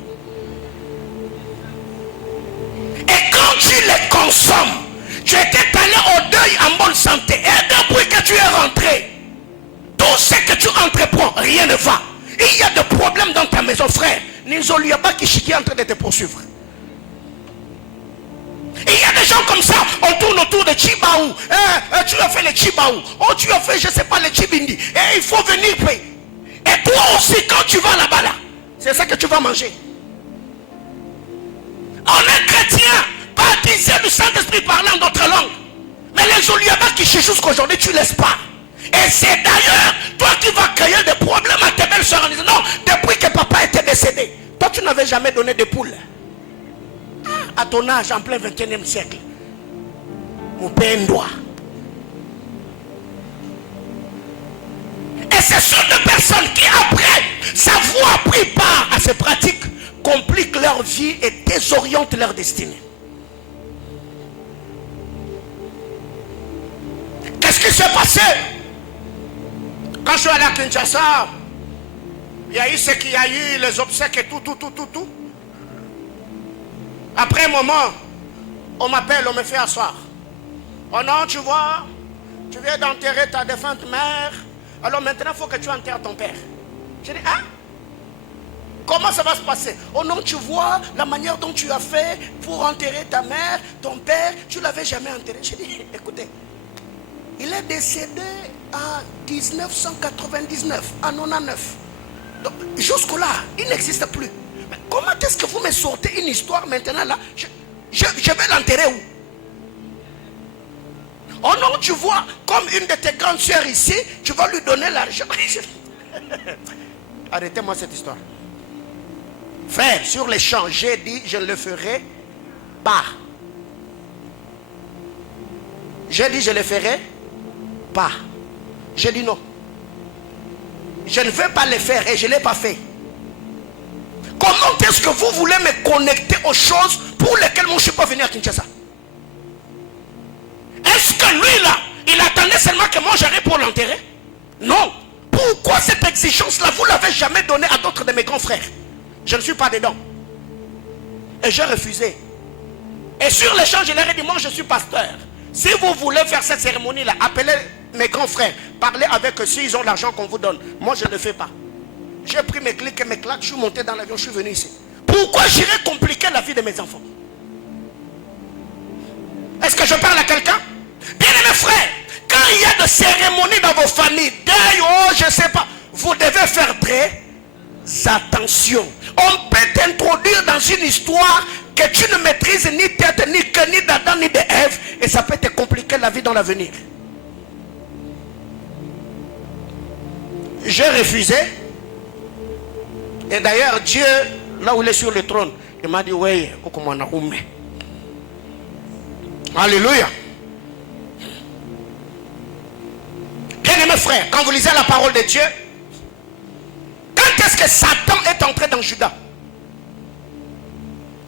Et quand tu les consommes, tu étais allé au deuil en bonne santé. Et depuis que tu es rentré, tout ce que tu entreprends, rien ne va. Il y a des problèmes dans ta maison, frère. Ninzoliaba qui est en train de te poursuivre. Il y a des gens comme ça, on tourne autour de Chibaou. Tu as fait le Chibaou. Oh, tu as fait, je ne sais pas, le Chibindi. Et il faut venir payer. Et toi aussi, quand tu vas là-bas, là, c'est ça que tu vas manger. On est chrétien, baptisé du Saint-Esprit parlant d'autres langues. Mais les Oliabas qui chient jusqu'aujourd'hui, tu ne laisses pas. Et c'est d'ailleurs toi qui vas créer des problèmes à tes belles soeurs en disant non, depuis que papa était décédé, toi tu n'avais jamais donné de poules. À ton âge, en plein 21e siècle. Mon père doit. Et ce sont des personnes qui après savoir pris part à ces pratiques compliquent leur vie et désorientent leur destinée. Qu'est-ce qui s'est passé? Quand je suis allé à Kinshasa, il y a eu ce qu'il y a eu, les obsèques et tout. Après un moment, on m'appelle, on me fait asseoir. Oh non, tu vois, tu viens d'enterrer ta défunte mère. Alors maintenant, il faut que tu enterres ton père. Je dis, hein? Comment ça va se passer? Oh non, tu vois, la manière dont tu as fait pour enterrer ta mère, ton père, tu ne l'avais jamais enterré. Je dis, écoutez, il est décédé en 1999, en 99. Donc, jusque-là, il n'existe plus. Mais comment est-ce que vous me sortez une histoire maintenant là? Je vais l'enterrer où? Oh non, tu vois, comme une de tes grandes soeurs ici, tu vas lui donner l'argent. Arrêtez-moi cette histoire. Frère, sur les champs, j'ai dit, je ne le ferai pas. J'ai dit, je ne le ferai pas. J'ai dit non. Je ne vais pas le faire et je ne l'ai pas fait. Comment est-ce que vous voulez me connecter aux choses pour lesquelles moi je ne suis pas venu à Kinshasa? Est-ce que lui là, il attendait seulement que moi j'arrive pour l'enterrer? Non. Pourquoi cette exigence-là, vous ne l'avez jamais donnée à d'autres de mes grands frères? Je ne suis pas dedans. Et j'ai refusé. Et sur l'échange, je leur ai dit, moi je suis pasteur. Si vous voulez faire cette cérémonie-là, appelez mes grands frères, parlez avec eux s'ils ont l'argent qu'on vous donne. Moi je ne le fais pas. J'ai pris mes clics et mes claques, je suis monté dans l'avion, je suis venu ici. Pourquoi j'irais compliquer la vie de mes enfants? Est-ce que je parle à quelqu'un? Bien aimé frère, quand il y a des cérémonies dans vos familles, deuil, oh je ne sais pas, vous devez faire très attention. On peut t'introduire dans une histoire que tu ne maîtrises ni tête, ni queue, ni d'Adam, ni de Ève, et ça peut te compliquer la vie dans l'avenir. J'ai refusé. Et d'ailleurs, Dieu, là où il est sur le trône, il m'a dit, oui, alléluia. Bien aimé frère, quand vous lisez la parole de Dieu, quand est-ce que Satan est entré dans Judas?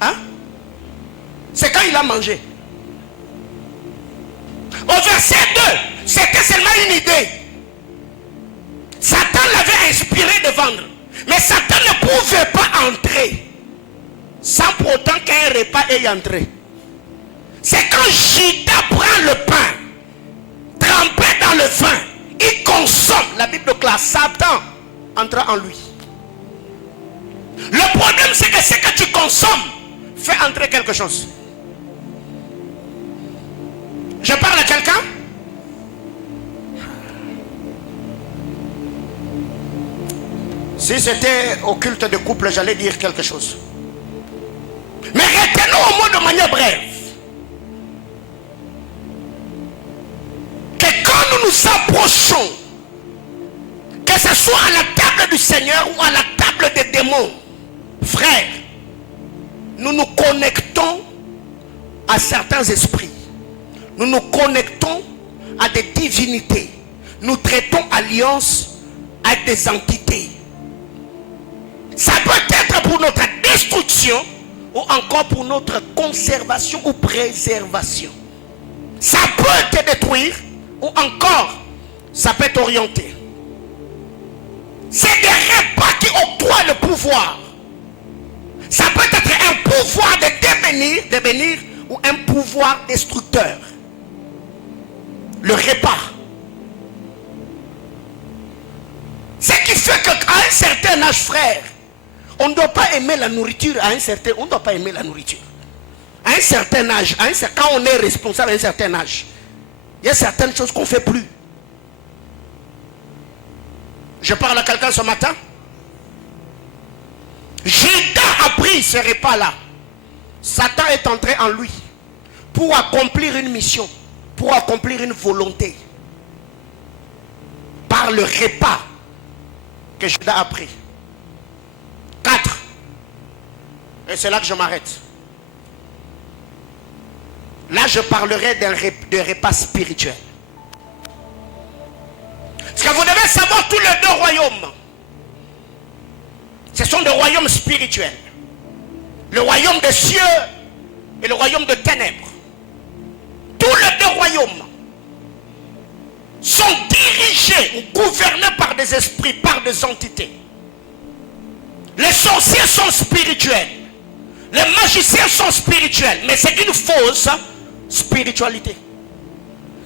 Hein? C'est quand il a mangé. Au verset 2, c'était seulement une idée. Satan l'avait inspiré de vendre. Mais Satan ne pouvait pas entrer sans pour autant qu'un repas ait entré. C'est quand Judas prend le pain, trempé dans le vin, il consomme, la Bible déclare, Satan entra en lui. Le problème, c'est que ce que tu consommes fait entrer quelque chose. Je parle à quelqu'un? Si c'était au culte de couple, j'allais dire quelque chose. Mais retenons au moins de manière brève que quand nous nous approchons, que ce soit à la table du Seigneur ou à la table des démons, frères, nous nous connectons à certains esprits. Nous nous connectons à des divinités. Nous traitons alliance avec des entités. Ça peut être pour notre destruction ou encore pour notre conservation ou préservation. Ça peut te détruire ou encore ça peut t'orienter. C'est des repas qui octroient le pouvoir. Ça peut être un pouvoir de devenir ou un pouvoir destructeur. Le repas. Ce qui fait qu'à un certain âge, frère, on ne doit pas aimer la nourriture on ne doit pas aimer la nourriture. À un certain âge, quand on est responsable à un certain âge, il y a certaines choses qu'on ne fait plus. Je parle à quelqu'un ce matin. Judas a pris ce repas-là. Satan est entré en lui pour accomplir une mission, pour accomplir une volonté. Par le repas que Judas a pris. 4. Et c'est là que je m'arrête. Là, je parlerai de repas spirituel. Parce que vous devez savoir, tous les deux royaumes, ce sont des royaumes spirituels. Le royaume des cieux et le royaume de ténèbres. Tous les deux royaumes sont dirigés ou gouvernés par des esprits, par des entités. Les sorciers sont spirituels. Les magiciens sont spirituels. Mais c'est une fausse spiritualité.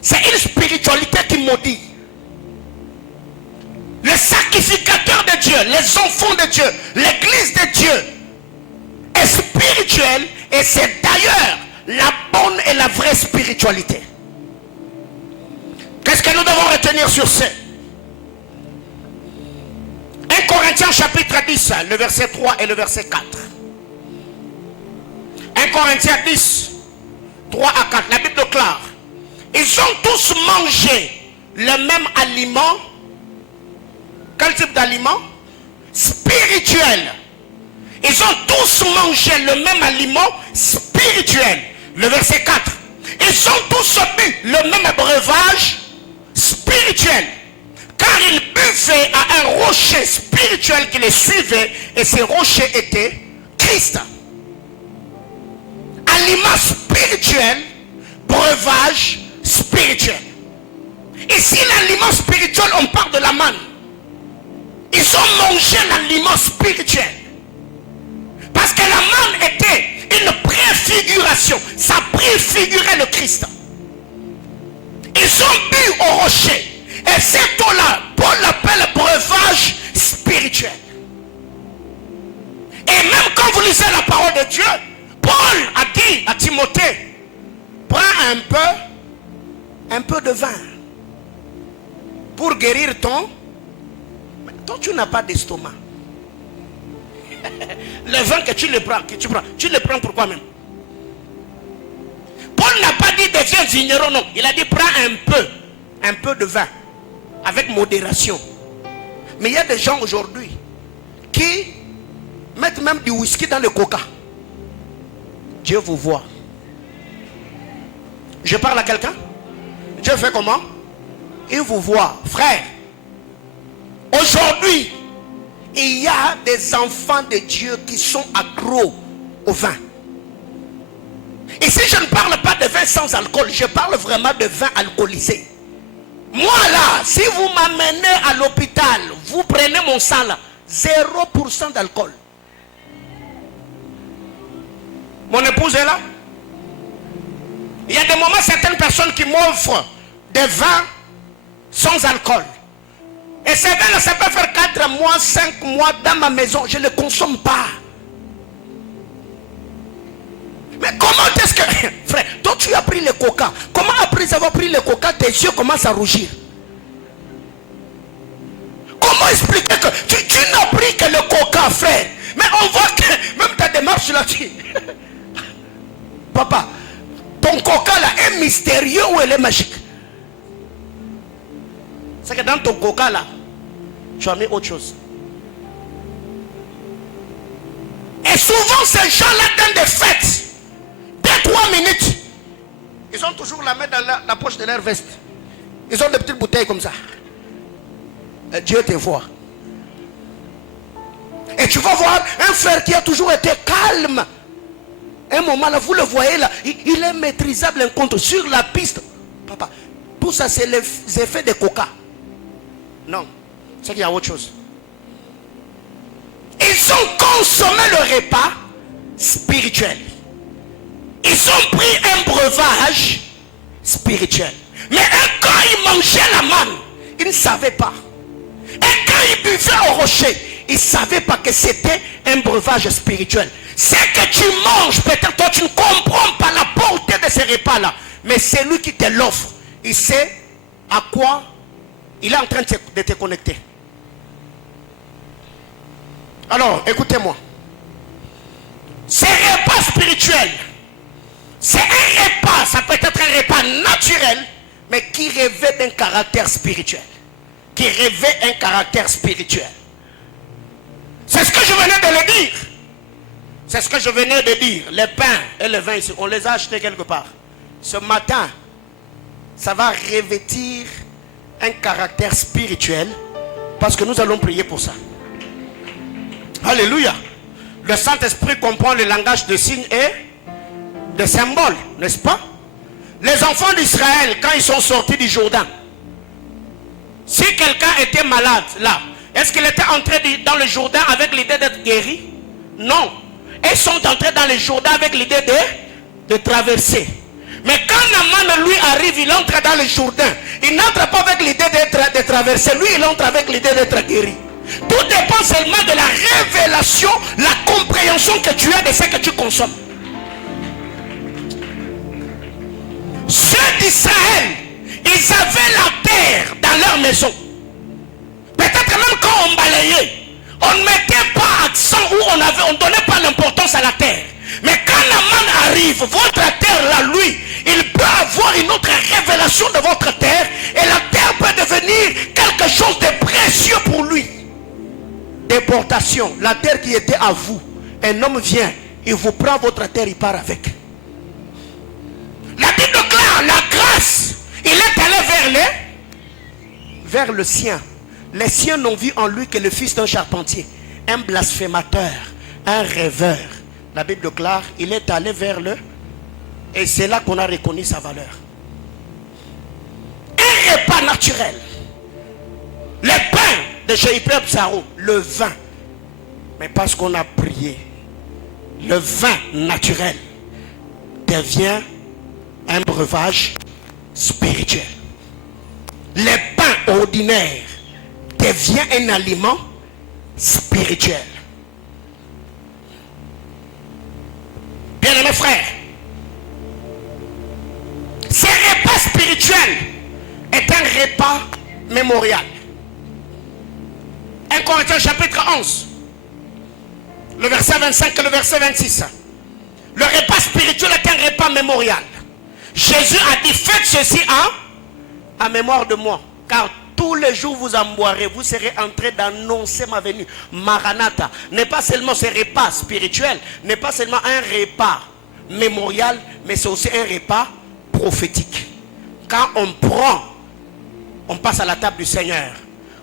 C'est une spiritualité qui maudit. Les sacrificateurs de Dieu, les enfants de Dieu, l'église de Dieu est spirituelle. Et c'est d'ailleurs la bonne et la vraie spiritualité. Qu'est-ce que nous devons retenir sur ce? 1 Corinthiens chapitre 10, le verset 3 et le verset 4. 1 Corinthiens 10, 3 à 4. La Bible déclare, ils ont tous mangé le même aliment. Quel type d'aliment? Spirituel. Ils ont tous mangé le même aliment spirituel. Le verset 4. Ils ont tous bu le même breuvage spirituel. Car ils buvaient à un rocher spirituel qui les suivait. Et ce rocher était Christ. Aliment spirituel, breuvage spirituel. Ici, l'aliment spirituel, on parle de la manne. Ils ont mangé l'aliment spirituel. Parce que la manne était une préfiguration. Ça préfigurait le Christ. Ils ont bu au rocher. Et cette eau-là, Paul l'appelle breuvage spirituel. Et même quand vous lisez la parole de Dieu, Paul a dit à Timothée, prends un peu de vin pour guérir ton... Toi, tu n'as pas d'estomac. Le vin que tu le prends, tu le prends pourquoi même? Paul n'a pas dit deviens vigneron, non. Il a dit prends un peu de vin, avec modération. Mais il y a des gens aujourd'hui qui mettent même du whisky dans le coca. Dieu vous voit. Je parle à quelqu'un? Dieu fait comment? Il vous voit. Frère, aujourd'hui, il y a des enfants de Dieu qui sont accros au vin. Ici, je ne parle pas de vin sans alcool. Je parle vraiment de vin alcoolisé. Moi là, si vous m'amenez à l'hôpital, vous prenez mon sang là, 0% d'alcool. Mon épouse est là. Il y a des moments, certaines personnes qui m'offrent des vins sans alcool. Et c'est vrai, ça peut faire 4 mois, 5 mois dans ma maison, je ne le consomme pas. Mais comment est-ce que... Frère, toi tu as pris le coca. Comment après avoir pris le coca, tes yeux commencent à rougir? Comment expliquer que tu n'as pris que le coca, frère? Mais on voit que même ta démarche là-dessus. Papa, ton coca là est mystérieux ou elle est magique? C'est que dans ton coca là, tu as mis autre chose. Et souvent ces gens-là dans des fêtes, 2-3 minutes, ils ont toujours la main dans la poche de leur veste. Ils ont des petites bouteilles comme ça. Et Dieu te voit. Et tu vas voir un frère qui a toujours été calme. Un moment là, vous le voyez là, il est maîtrisable un compte sur la piste. Papa, tout ça c'est les effets de coca. Non, c'est qu'il y a autre chose. Ils ont consommé le repas spirituel. Ils ont pris un breuvage spirituel. Mais quand ils mangeaient la manne, ils ne savaient pas. Et quand ils buvaient au rocher, ils ne savaient pas que c'était un breuvage spirituel. C'est que tu manges, peut-être toi tu ne comprends pas la portée de ces repas-là. Mais c'est lui qui te l'offre. Il sait à quoi il est en train de te connecter. Alors, écoutez-moi. Ces repas spirituels, c'est un repas, ça peut être un repas naturel, mais qui revêt d'un caractère spirituel. Qui revêt un caractère spirituel. C'est ce que je venais de le dire. C'est ce que je venais de dire. Les pains et le vin, on les a achetés quelque part. Ce matin, ça va revêtir un caractère spirituel parce que nous allons prier pour ça. Alléluia. Le Saint-Esprit comprend le langage de signes et de symboles, n'est-ce pas? Les enfants d'Israël, quand ils sont sortis du Jourdain, si quelqu'un était malade là, est-ce qu'il était entré dans le Jourdain avec l'idée d'être guéri? Non. Ils sont entrés dans le Jourdain avec l'idée de traverser. Mais quand Naaman lui arrive, il entre dans le Jourdain. Il n'entre pas avec l'idée de traverser. Lui, il entre avec l'idée d'être guéri. Tout dépend seulement de la révélation, la compréhension que tu as de ce que tu consommes. Ceux d'Israël, ils avaient la terre dans leur maison. Peut-être même quand on balayait, on ne mettait pas accent ou on ne donnait pas l'importance à la terre. Mais quand Naaman arrive, votre terre là, lui, il peut avoir une autre révélation de votre terre. Et la terre peut devenir quelque chose de précieux pour lui. Déportation, la terre qui était à vous. Un homme vient, il vous prend votre terre, il part avec. La Bible déclare la grâce. Il est allé vers le sien. Les siens n'ont vu en lui que le fils d'un charpentier, un blasphémateur, un rêveur. La Bible déclare, il est allé vers le... Et c'est là qu'on a reconnu sa valeur. Un repas naturel. Le pain de chez Hyper Psaro, le vin. Mais parce qu'on a prié, le vin naturel devient un breuvage spirituel. Les pains ordinaires devient un aliment spirituel. Bien-aimés frères, ce repas spirituel est un repas mémorial. 1 Corinthiens chapitre 11, le verset 25 et le verset 26. Le repas spirituel est un repas mémorial. Jésus a dit, faites ceci en mémoire de moi. Car tous les jours vous en boirez, vous serez en train d'annoncer ma venue. Maranatha n'est pas seulement ce repas spirituel, n'est pas seulement un repas mémorial, mais c'est aussi un repas prophétique. Quand on prend, on passe à la table du Seigneur.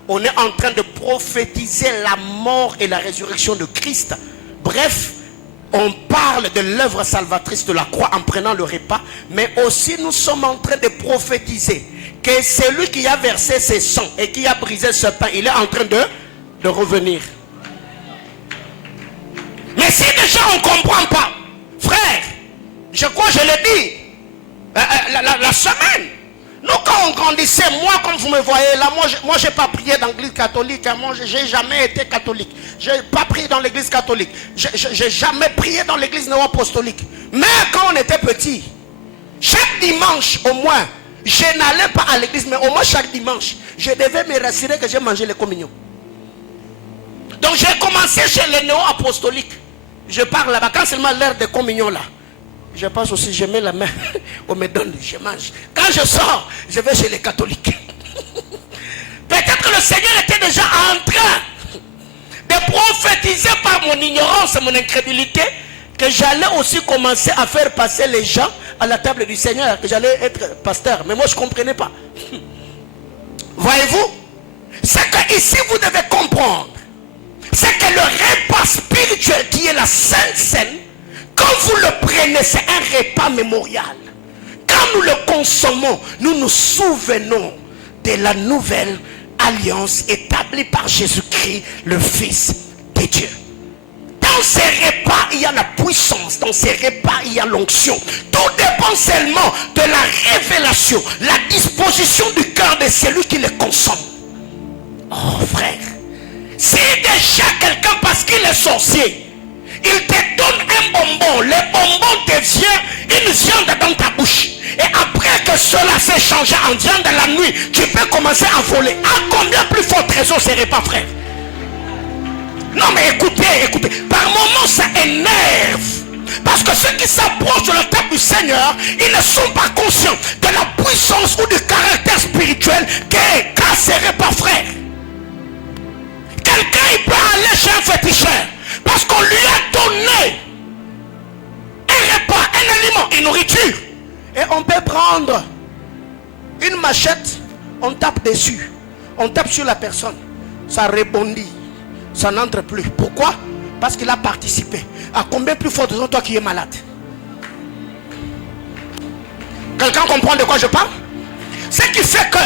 On est en train de prophétiser la mort et la résurrection de Christ. Bref, on parle de l'œuvre salvatrice de la croix en prenant le repas, mais aussi nous sommes en train de prophétiser que celui qui a versé ses sangs et qui a brisé ce pain, il est en train de revenir. Mais si déjà on ne comprend pas, frère, je crois que je l'ai dit la semaine, Nous, quand on grandissait, moi, comme vous me voyez là, moi j'ai pas prié dans l'église catholique. Hein, moi, j'ai jamais été catholique. J'ai pas prié dans l'église catholique. J'ai jamais prié dans l'église néo-apostolique. Mais quand on était petit, chaque dimanche au moins, je n'allais pas à l'église, mais au moins chaque dimanche, je devais me rassurer que j'ai mangé les communions. Donc j'ai commencé chez les néo-apostoliques. Je parle là-bas, quand seulement l'heure de communion là. Je passe aussi, je mets la main, on me donne, je mange. Quand je sors, je vais chez les catholiques. Peut-être que le Seigneur était déjà en train de prophétiser par mon ignorance et mon incrédulité que j'allais aussi commencer à faire passer les gens à la table du Seigneur, que j'allais être pasteur. Mais moi, je ne comprenais pas. Voyez-vous, c'est que ici, vous devez comprendre, c'est que le repas spirituel qui est la Sainte Seine, quand vous le prenez, c'est un repas mémorial. Quand nous le consommons, nous nous souvenons de la nouvelle alliance établie par Jésus-Christ, le Fils de Dieu. Dans ces repas, il y a la puissance. Dans ces repas, il y a l'onction. Tout dépend seulement de la révélation, la disposition du cœur de celui qui le consomme. Oh frère, si déjà quelqu'un, parce qu'il est sorcier, il te donne un bonbon, le bonbon devient une viande dans ta bouche. Et après que cela s'est changé en viande de la nuit, tu peux commencer à voler. À combien plus fort trésor serait pas, frère? Non mais écoutez, par moments ça énerve. Parce que ceux qui s'approchent de la table du Seigneur, ils ne sont pas conscients de la puissance ou du caractère spirituel qu'a serait pas, frère. Quelqu'un il peut aller chez un féticheur parce qu'on lui a donné un repas, un aliment, une nourriture. Et on peut prendre une machette, on tape dessus, on tape sur la personne, ça rebondit, ça n'entre plus. Pourquoi? Parce qu'il a participé. À combien plus fort de toi qui es malade? Quelqu'un comprend de quoi je parle? Ce qui fait que,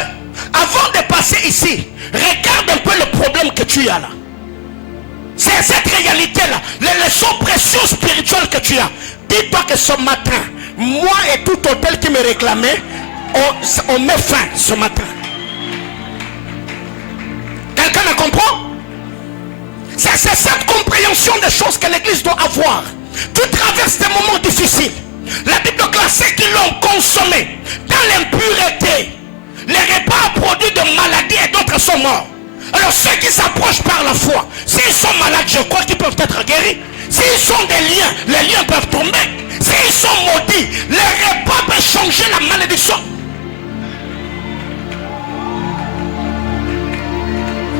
avant de passer ici, regarde un peu le problème que tu as là. C'est cette réalité-là, les leçons précieuses spirituelles que tu as. Dis-toi que ce matin, moi et tout hôtel qui me réclamait, on met fin ce matin. Quelqu'un me comprend? C'est cette compréhension des choses que l'église doit avoir. Tu traverses des moments difficiles. La Bible déclare ceux qui l'ont consommé dans l'impureté. Les repas produits de maladies et d'autres sont morts. Alors ceux qui s'approchent par la foi, s'ils sont malades, je crois qu'ils peuvent être guéris. S'ils ont des liens, les liens peuvent tomber. S'ils sont maudits, les repas peuvent changer la malédiction.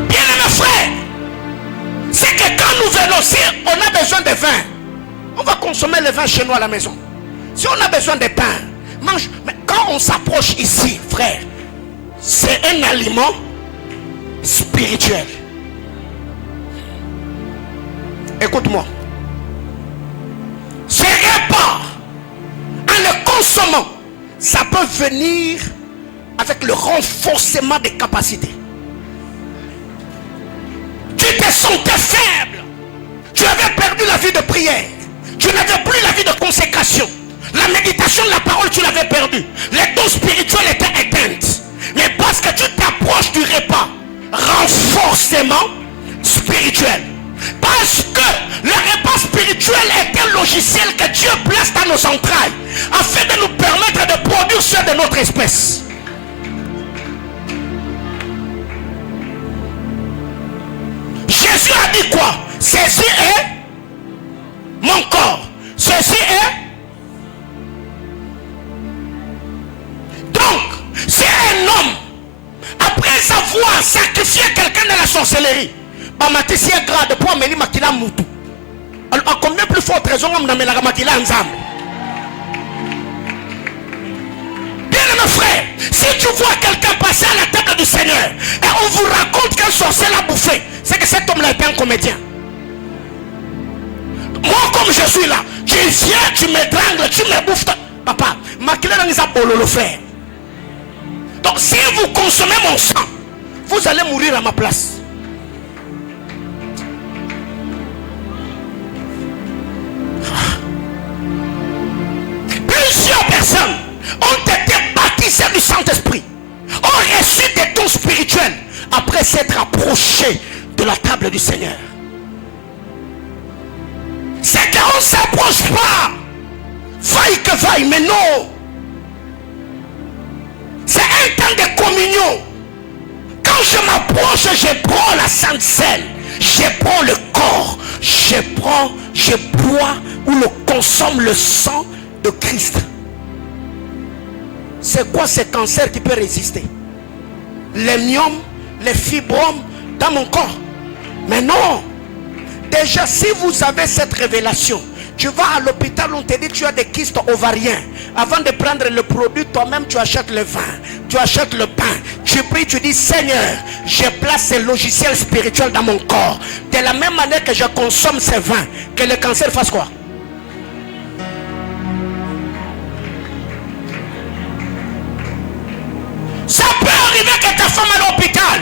Bien-aimés frères, c'est que quand nous venons, si on a besoin de vin, on va consommer le vin chez nous à la maison. Si on a besoin de pain, mange. Mais quand on s'approche ici, frère, c'est un aliment spirituel. Écoute-moi. Ce repas, en le consommant, ça peut venir avec le renforcement des capacités. Tu te sentais faible. Tu avais perdu la vie de prière. Tu n'avais plus la vie de consécration. La méditation de la parole, tu l'avais perdue. Les dons spirituels étaient éteintes. Mais parce que tu t'approches du repas, renforcement spirituel. Parce que le repas spirituel est un logiciel que Dieu place dans nos entrailles afin de nous permettre de produire ceux de notre espèce. Jésus a dit quoi? Ceci est mon corps. Ceci est. Donc, si un homme, après avoir sacrifié quelqu'un de la sorcellerie, bamatisi grade pour amener makila mutu. Alors, à combien plus fort raison on amène la makila ensemble? Bien mes frères, si tu vois quelqu'un passer à la table du Seigneur et on vous raconte qu'un sorcier l'a bouffé, c'est que cet homme-là est un comédien. Moi, comme je suis là, tu viens, tu m'étrangles, tu me bouffes. Papa, makila n'a pas le faire. Donc, si vous consommez mon sang, vous allez mourir à ma place. Plusieurs personnes ont été baptisées du Saint-Esprit. s'être approché de la table du Seigneur. C'est qu'on ne s'approche pas. Vaille que vaille, mais non. C'est un temps de communion. Quand je m'approche, je prends la Sainte Seine. Je prends le corps. Je bois ou le consomme le sang de Christ. C'est quoi ce cancer qui peut résister? Les myomes, les fibromes dans mon corps. Mais non. Déjà, si vous avez cette révélation, tu vas à l'hôpital, on te dit tu as des kystes ovariens. Avant de prendre le produit, toi-même tu achètes le vin, tu achètes le pain. Tu pries, tu dis Seigneur, je place ce logiciel spirituel dans mon corps. De la même manière que je consomme ces vins, que le cancer fasse quoi? Ça peut arriver que ta femme à l'hôpital,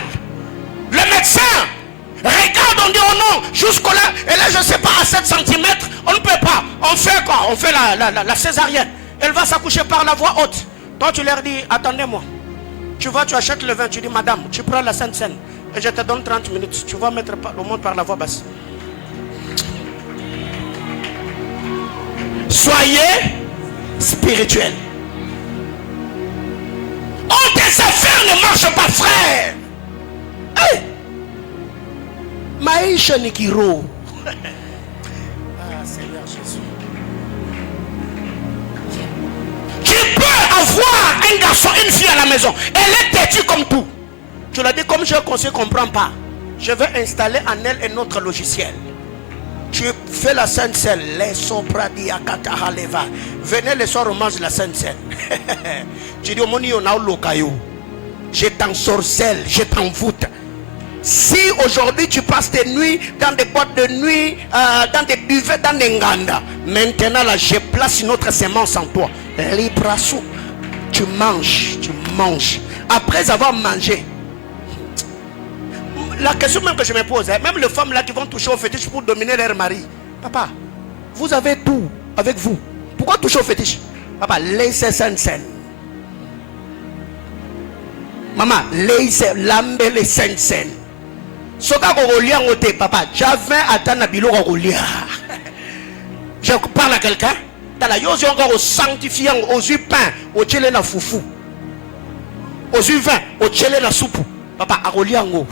le médecin regarde, on dit oh non, jusqu'au là, et là je ne sais pas, à 7 cm, on ne peut pas. On fait quoi? On fait la césarienne. Elle va s'accoucher par la voie haute. Toi tu leur dis, attendez-moi. Tu vas, tu achètes le vin, tu dis madame, tu prends la Sainte Seine et je te donne 30 minutes. Tu vas mettre le monde par la voie basse. Soyez spirituels. Oh, tes affaires ne marchent pas, frère. Hey! Maïcha Nikiro. Ah, Seigneur Jésus. Tu peux avoir un garçon, une fille à la maison. Elle est têtue comme tout. Tu l'as dit comme je conseille, ne comprends pas. Je vais installer en elle un autre logiciel. Tu fais la Sainte Seine. Les sopradiakatahaleva. Venez le soir, on mange la Sainte Seine. Tu dis au monde, on a locayo. Je t'ensorcelle, je t'envoûte. Si aujourd'hui tu passes tes nuits dans des boîtes de nuit, dans des buvets, dans des nganda, maintenant là je place une autre sémence en toi. Librassou, tu manges. Après avoir mangé, la question même que je me pose, même les femmes là qui vont toucher au fétiche pour dominer leur mari. Papa, vous avez tout avec vous. Pourquoi toucher au fétiche? Papa, laissez Sainte-Seine. Maman, laissez lambe les Sainte-Seine. Soka Rolia ngote papa, j'avais atteint na bilo Rolia. Je parle à quelqu'un. T'as la yose encore au sanctifiant, aux yeux pain, au tchele na foufou, aux yeux vin, au tchele na soupe. Papa, à Rolia ngo.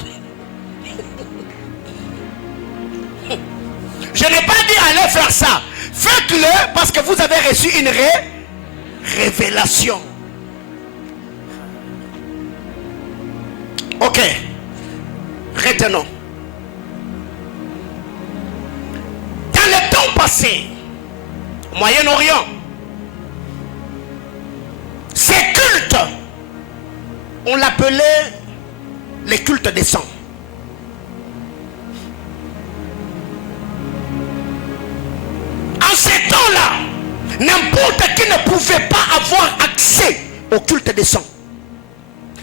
Je n'ai pas dit allez faire ça. Faites-le parce que vous avez reçu une révélation. Ok. Retenons. Dans le temps passé, au Moyen-Orient, ces cultes, on l'appelait les cultes des sangs. En ces temps-là, n'importe qui ne pouvait pas avoir accès au culte des sangs.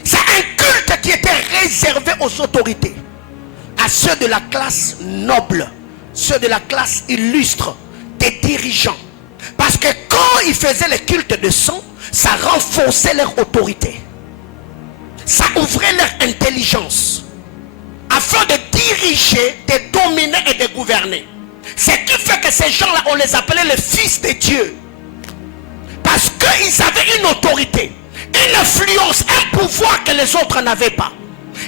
C'est un culte qui était réservé aux autorités, à ceux de la classe noble, ceux de la classe illustre, des dirigeants. Parce que quand ils faisaient le culte de sang, ça renforçait leur autorité. Ça ouvrait leur intelligence afin de diriger, de dominer et de gouverner. Ce qui fait que ces gens-là, on les appelait les fils de Dieu. Parce qu'ils avaient une autorité, une influence, un pouvoir que les autres n'avaient pas.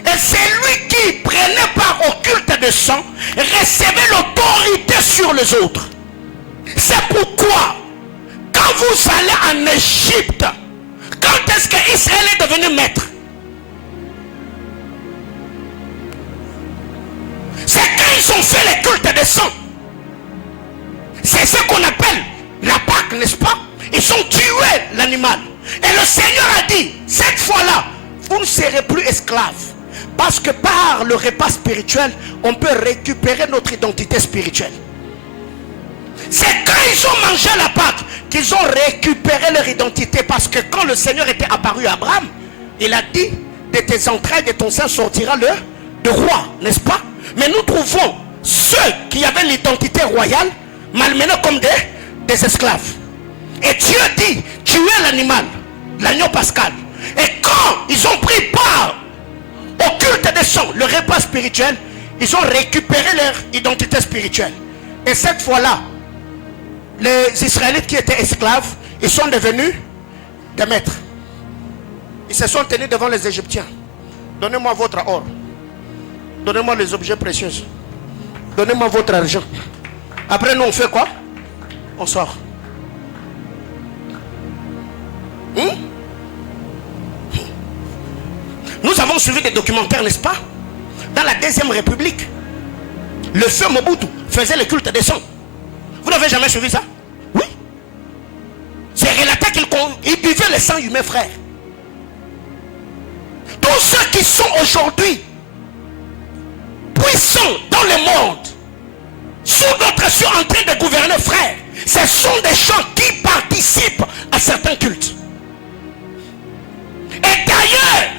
Et c'est lui qui prenait part au culte de sang, recevait l'autorité sur les autres. C'est pourquoi, quand vous allez en Égypte, quand est-ce qu'Israël est devenu maître? C'est quand ils ont fait les cultes de sang. C'est ce qu'on appelle la Pâque, n'est-ce pas? Ils ont tué l'animal. Et le Seigneur a dit, cette fois-là, vous ne serez plus esclaves. Parce que par le repas spirituel, on peut récupérer notre identité spirituelle. C'est quand ils ont mangé la Pâque qu'ils ont récupéré leur identité. Parce que quand le Seigneur était apparu à Abraham, il a dit, de tes entrailles, de ton sein sortira le roi, n'est-ce pas? Mais nous trouvons ceux qui avaient l'identité royale malmenés comme des esclaves. Et Dieu dit, tuez l'animal, l'agneau pascal. Et quand ils ont pris part au culte des de sang, le repas spirituel, ils ont récupéré leur identité spirituelle. Et cette fois-là, les Israélites qui étaient esclaves, ils sont devenus des maîtres. Ils se sont tenus devant les Égyptiens. Donnez-moi votre or. Donnez-moi les objets précieux. Donnez-moi votre argent. Après, nous, on fait quoi? On sort. Nous avons suivi des documentaires, n'est-ce pas? Dans la Deuxième République, le feu Mobutu faisait le culte des sangs. Vous n'avez jamais suivi ça? Oui. C'est relaté qu'il buvait le sang humain, frère. Tous ceux qui sont aujourd'hui puissants dans le monde, sous d'autres cieux en train de gouverner, frère, ce sont des gens qui participent à certains cultes. Et d'ailleurs,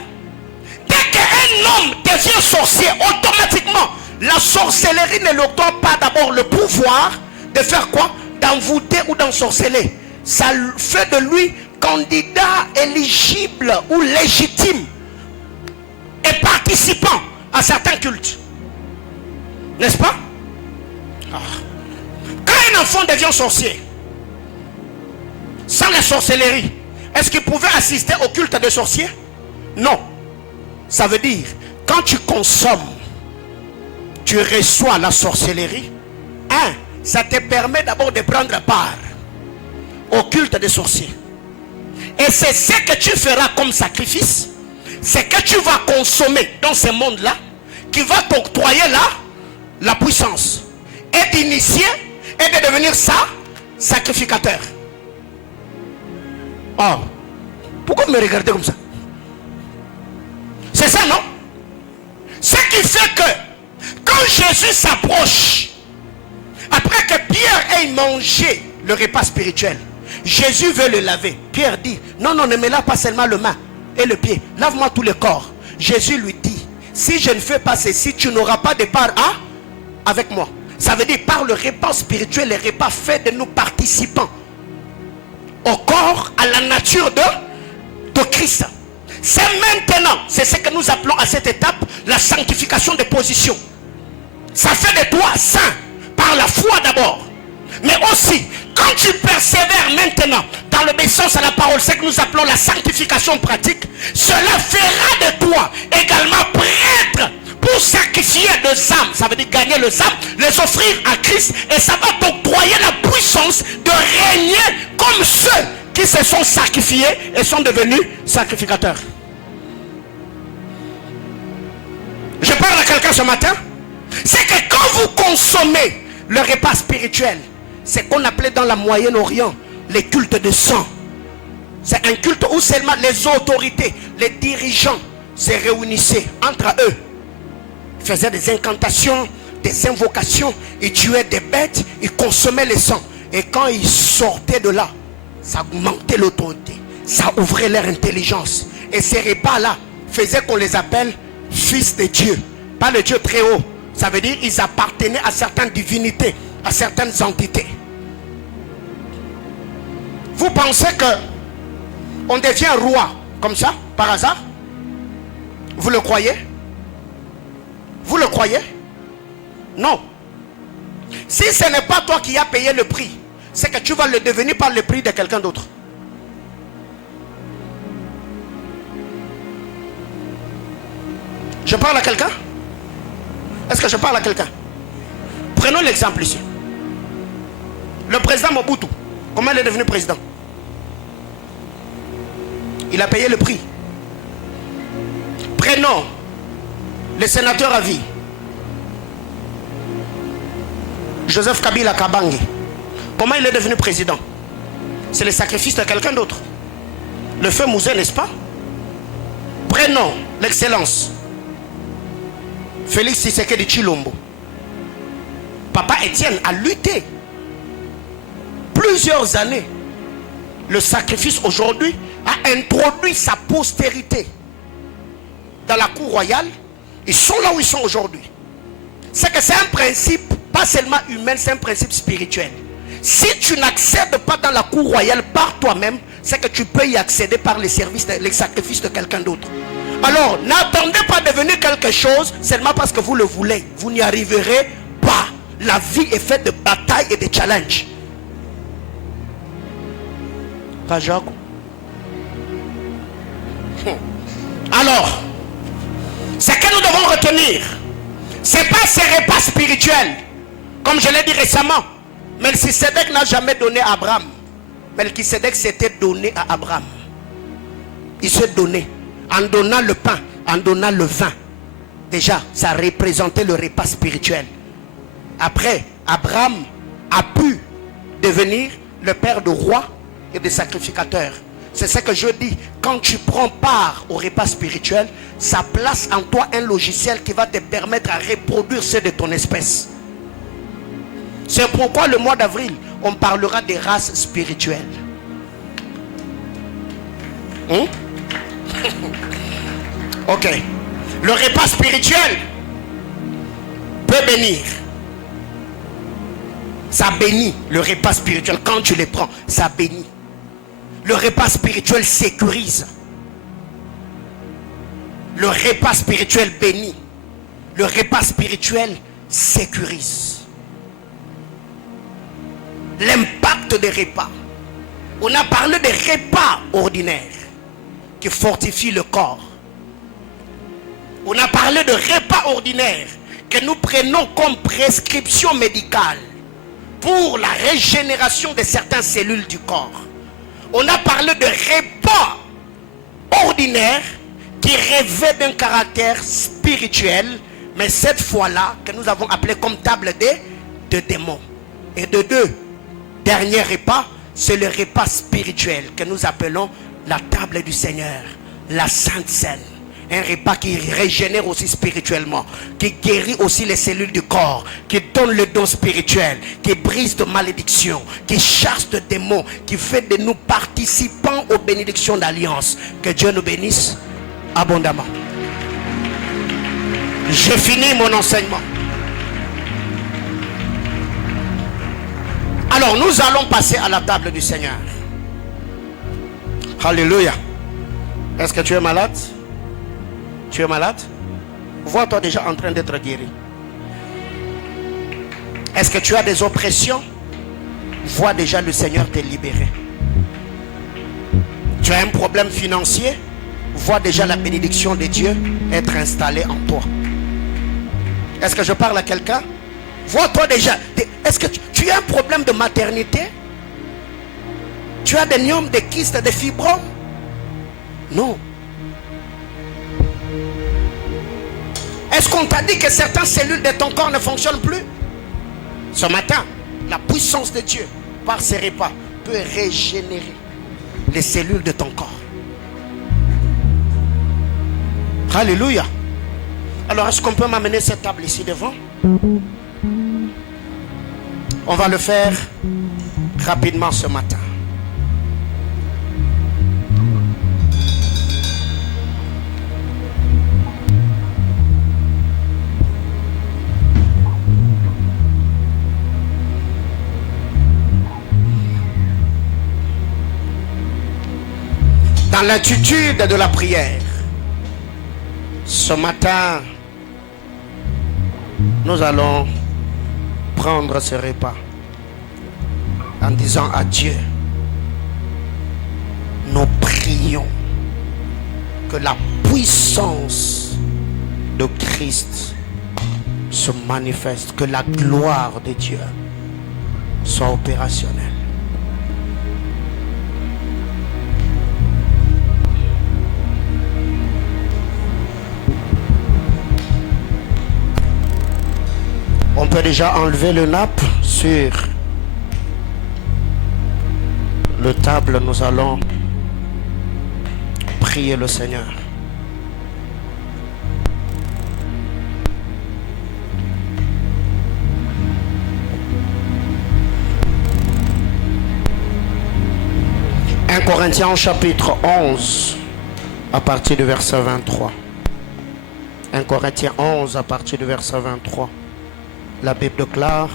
dès qu'un homme devient sorcier, automatiquement, la sorcellerie ne lui donne pas d'abord le pouvoir de faire quoi? D'envoûter ou d'ensorceler. Ça fait de lui candidat éligible ou légitime et participant à certains cultes. N'est-ce pas? Quand un enfant devient sorcier, sans la sorcellerie, est-ce qu'il pouvait assister au culte de sorciers? Non. Ça veut dire, quand tu consommes, tu reçois la sorcellerie. Ça te permet d'abord de prendre part au culte des sorciers. Et c'est ce que tu feras comme sacrifice. C'est que tu vas consommer dans ce monde-là, qui va t'octroyer la puissance. Et d'initier et de devenir sacrificateur. Oh, pourquoi me regarder comme ça? C'est ça, non? Ce qui fait que quand Jésus s'approche, après que Pierre ait mangé le repas spirituel, Jésus veut le laver. Pierre dit, non, non, ne me lave pas seulement le main et le pied, lave-moi tout le corps. Jésus lui dit, si je ne fais pas ceci, tu n'auras pas de part avec moi. Ça veut dire, par le repas spirituel, le repas fait de nous participants au corps, à la nature de Christ. C'est maintenant, c'est ce que nous appelons à cette étape la sanctification de position. Ça fait de toi saint par la foi d'abord. Mais aussi, quand tu persévères maintenant dans l'obéissance à la parole, ce que nous appelons la sanctification pratique, cela fera de toi également prêtre pour sacrifier les âmes. Ça veut dire gagner les âmes, les offrir à Christ, et ça va t'octroyer la puissance de régner comme ceux qui se sont sacrifiés et sont devenus sacrificateurs. Je parle à quelqu'un ce matin. C'est que quand vous consommez le repas spirituel, c'est qu'on appelait dans la Moyen-Orient les cultes de sang. C'est un culte où seulement les autorités, les dirigeants se réunissaient entre eux, faisaient des incantations, des invocations, ils tuaient des bêtes, ils consommaient le sang. Et quand ils sortaient de là, ça augmentait l'autorité, ça ouvrait leur intelligence. Et ces repas-là faisaient qu'on les appelle fils de Dieu, pas le Dieu très haut. Ça veut dire qu'ils appartenaient à certaines divinités, à certaines entités. Vous pensez que on devient roi comme ça, par hasard? Vous le croyez? Vous le croyez? Non. Si ce n'est pas toi qui as payé le prix, c'est que tu vas le devenir par le prix de quelqu'un d'autre. Je parle à quelqu'un? Est-ce que je parle à quelqu'un? Prenons l'exemple ici. Le président Mobutu, comment il est devenu président? Il a payé le prix. Prenons le sénateur à vie, Joseph Kabila Kabange. Comment il est devenu président? C'est le sacrifice de quelqu'un d'autre. Le feu Mouzé, n'est-ce pas? Prenons l'excellence, Félix Tshisekedi Tshilombo. Papa Étienne a lutté plusieurs années. Le sacrifice aujourd'hui a introduit sa postérité dans la cour royale. Ils sont là où ils sont aujourd'hui. C'est que c'est un principe, pas seulement humain, c'est un principe spirituel. Si tu n'accèdes pas dans la cour royale par toi-même, c'est que tu peux y accéder par les services, les sacrifices de quelqu'un d'autre. Alors, n'attendez pas de devenir quelque chose seulement parce que vous le voulez. Vous n'y arriverez pas. La vie est faite de batailles et de challenges. Alors, ce que nous devons retenir, c'est pas ces repas spirituels, comme je l'ai dit récemment. Melchisedec n'a jamais donné à Abraham. Melchisedec s'était donné à Abraham. Il s'est donné en donnant le pain, en donnant le vin. Déjà, ça représentait le repas spirituel. Après, Abraham a pu devenir le père de rois et de sacrificateurs. C'est ce que je dis. Quand tu prends part au repas spirituel, ça place en toi un logiciel qui va te permettre à reproduire ceux de ton espèce. C'est pourquoi le mois d'avril, on parlera des races spirituelles. Ok. Le repas spirituel peut bénir. Ça bénit. Le repas spirituel, quand tu les prends, ça bénit. Le repas spirituel sécurise. Le repas spirituel bénit. Le repas spirituel sécurise. L'impact des repas. On a parlé des repas ordinaires qui fortifient le corps. On a parlé de repas ordinaires que nous prenons comme prescription médicale pour la régénération de certaines cellules du corps. On a parlé de repas ordinaires qui revêtent d'un caractère spirituel, mais cette fois-là que nous avons appelé comme table de démons. Et de deux derniers repas, c'est le repas spirituel que nous appelons la table du Seigneur, la Sainte Seine. Un repas qui régénère aussi spirituellement, qui guérit aussi les cellules du corps, qui donne le don spirituel, qui brise de malédictions, qui chasse de démons, qui fait de nous participants aux bénédictions d'alliance. Que Dieu nous bénisse abondamment. J'ai fini mon enseignement. Alors nous allons passer à la table du Seigneur. Alléluia. Est-ce que tu es malade? Tu es malade? Vois-toi déjà en train d'être guéri. Est-ce que tu as des oppressions? Vois déjà le Seigneur te libérer. Tu as un problème financier? Vois déjà la bénédiction de Dieu être installée en toi. Est-ce que je parle à quelqu'un? Vois-toi déjà. Est-ce que tu as un problème de maternité? Tu as des myomes, des kystes, des fibromes? Non. Est-ce qu'on t'a dit que certaines cellules de ton corps ne fonctionnent plus? Ce matin, la puissance de Dieu, par ses repas, peut régénérer les cellules de ton corps. Alléluia. Alors, est-ce qu'on peut m'amener cette table ici devant? On va le faire rapidement ce matin. Dans l'attitude de la prière, ce matin, nous allons prendre ce repas en disant à Dieu, nous prions que la puissance de Christ se manifeste, que la gloire de Dieu soit opérationnelle. On peut déjà enlever le nappe sur le table. Nous allons prier le Seigneur. Un Corinthiens chapitre 11 à partir du verset 23. 1 Corinthiens 11 à partir du verset 23. La Bible déclare,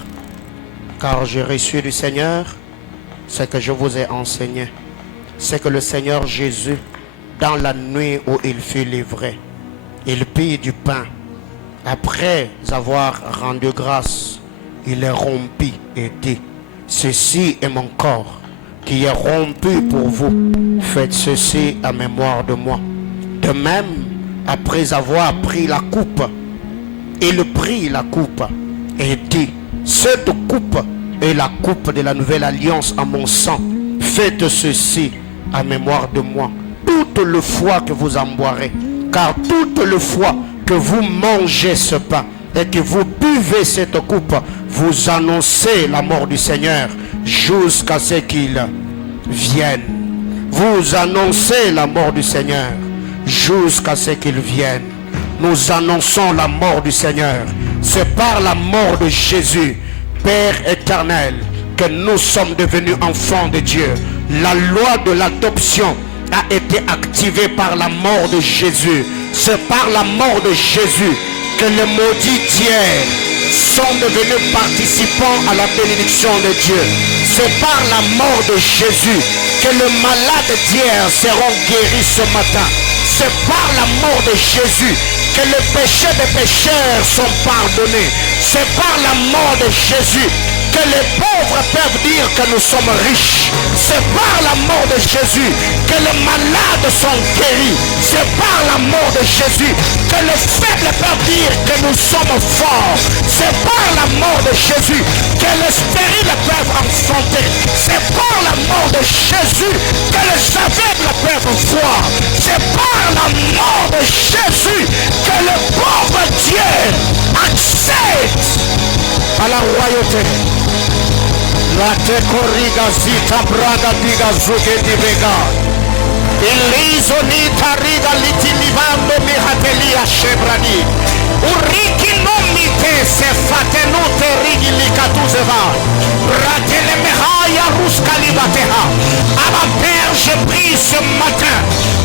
car j'ai reçu du Seigneur ce que je vous ai enseigné. C'est que le Seigneur Jésus, dans la nuit où il fut livré. Il prit du pain. Après avoir rendu grâce, il le rompit et dit, ceci est mon corps qui est rompu pour vous. Faites ceci à mémoire de moi. De même, après avoir pris la coupe, il prit la coupe et dit, cette coupe est la coupe de la nouvelle alliance en mon sang. Faites ceci à mémoire de moi. Toute le fois que vous en boirez, car toute le fois que vous mangez ce pain et que vous buvez cette coupe, vous annoncez la mort du Seigneur jusqu'à ce qu'il vienne. Vous annoncez la mort du Seigneur jusqu'à ce qu'il vienne. Nous annonçons la mort du Seigneur. C'est par la mort de Jésus, Père éternel, que nous sommes devenus enfants de Dieu. La loi de l'adoption a été activée par la mort de Jésus. C'est par la mort de Jésus que les maudits d'hier sont devenus participants à la bénédiction de Dieu. C'est par la mort de Jésus que les malades d'hier seront guéris ce matin. C'est par la mort de Jésus que les péchés des pécheurs sont pardonnés. C'est par la mort de Jésus que les pauvres peuvent dire que nous sommes riches. C'est par la mort de Jésus que les malades sont guéris. C'est par la mort de Jésus que les faibles peuvent dire que nous sommes forts. C'est par la mort de Jésus que les stériles peuvent enfanter. C'est par la mort de Jésus que les aveugles peuvent voir. C'est par la mort de Jésus que le pauvre Dieu accède à la royauté. La te corriga zita braga diga zuge di vega. Ilizo ni tariga litilivando mi hatelia shebrani. Uriki nomi te se fatenute rigi likatuzeva. Ratele mehaya ruskalibateha. À ma Père, je prie ce matin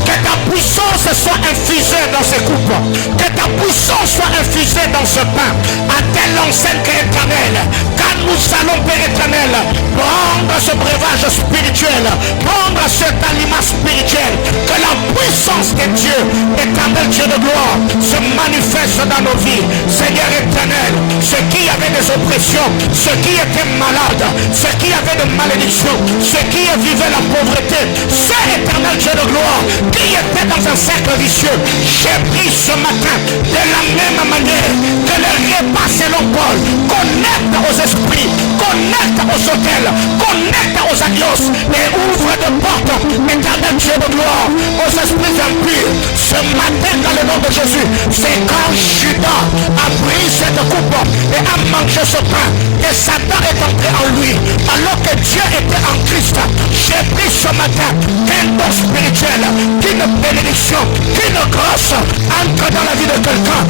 que ta puissance soit infusée dans ces coupes. Que ta puissance soit infusée dans ce pain. À telle enseigne éternelle. Quand nous allons, Père éternel, prendre ce breuvage spirituel, prendre cet aliment spirituel, que la puissance de Dieu, éternel Dieu de gloire, se manifeste dans nos vies. Seigneur éternel, ceux qui avaient des oppressions, ceux qui étaient malades, ceux qui avaient de malédictions, ceux qui vivaient la pauvreté, ceux éternel Dieu de gloire, qui étaient dans un cercle vicieux, j'ai pris ce matin de la même manière que le repas selon Paul connecte aux esprits, connecte aux hôtels, connecte aux alliances et ouvre de portes, éternel Dieu de gloire, aux esprits impurs. Ce matin, dans le nom de Jésus, c'est quand Judas a pris cette coupe et a mangé ce pain que Satan est entré en lui, alors que Dieu était en Christ. J'ai pris ce matin qu'un don spirituel, qu'une bénédiction, qu'une grâce entre dans la vie de quelqu'un.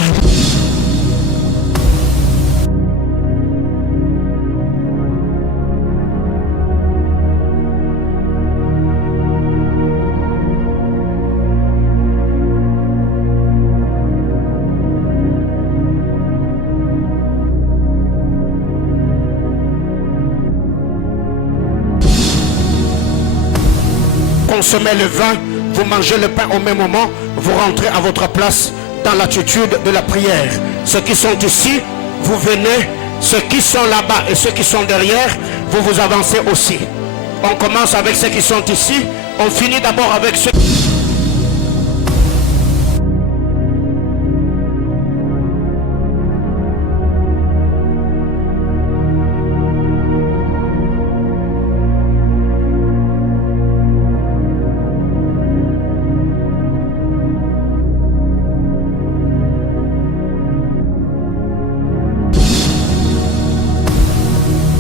Consommez le vin, vous mangez le pain au même moment, vous rentrez à votre place dans l'attitude de la prière. Ceux qui sont ici, vous venez, ceux qui sont là-bas et ceux qui sont derrière, vous vous avancez aussi. On commence avec ceux qui sont ici, on finit d'abord avec ceux qui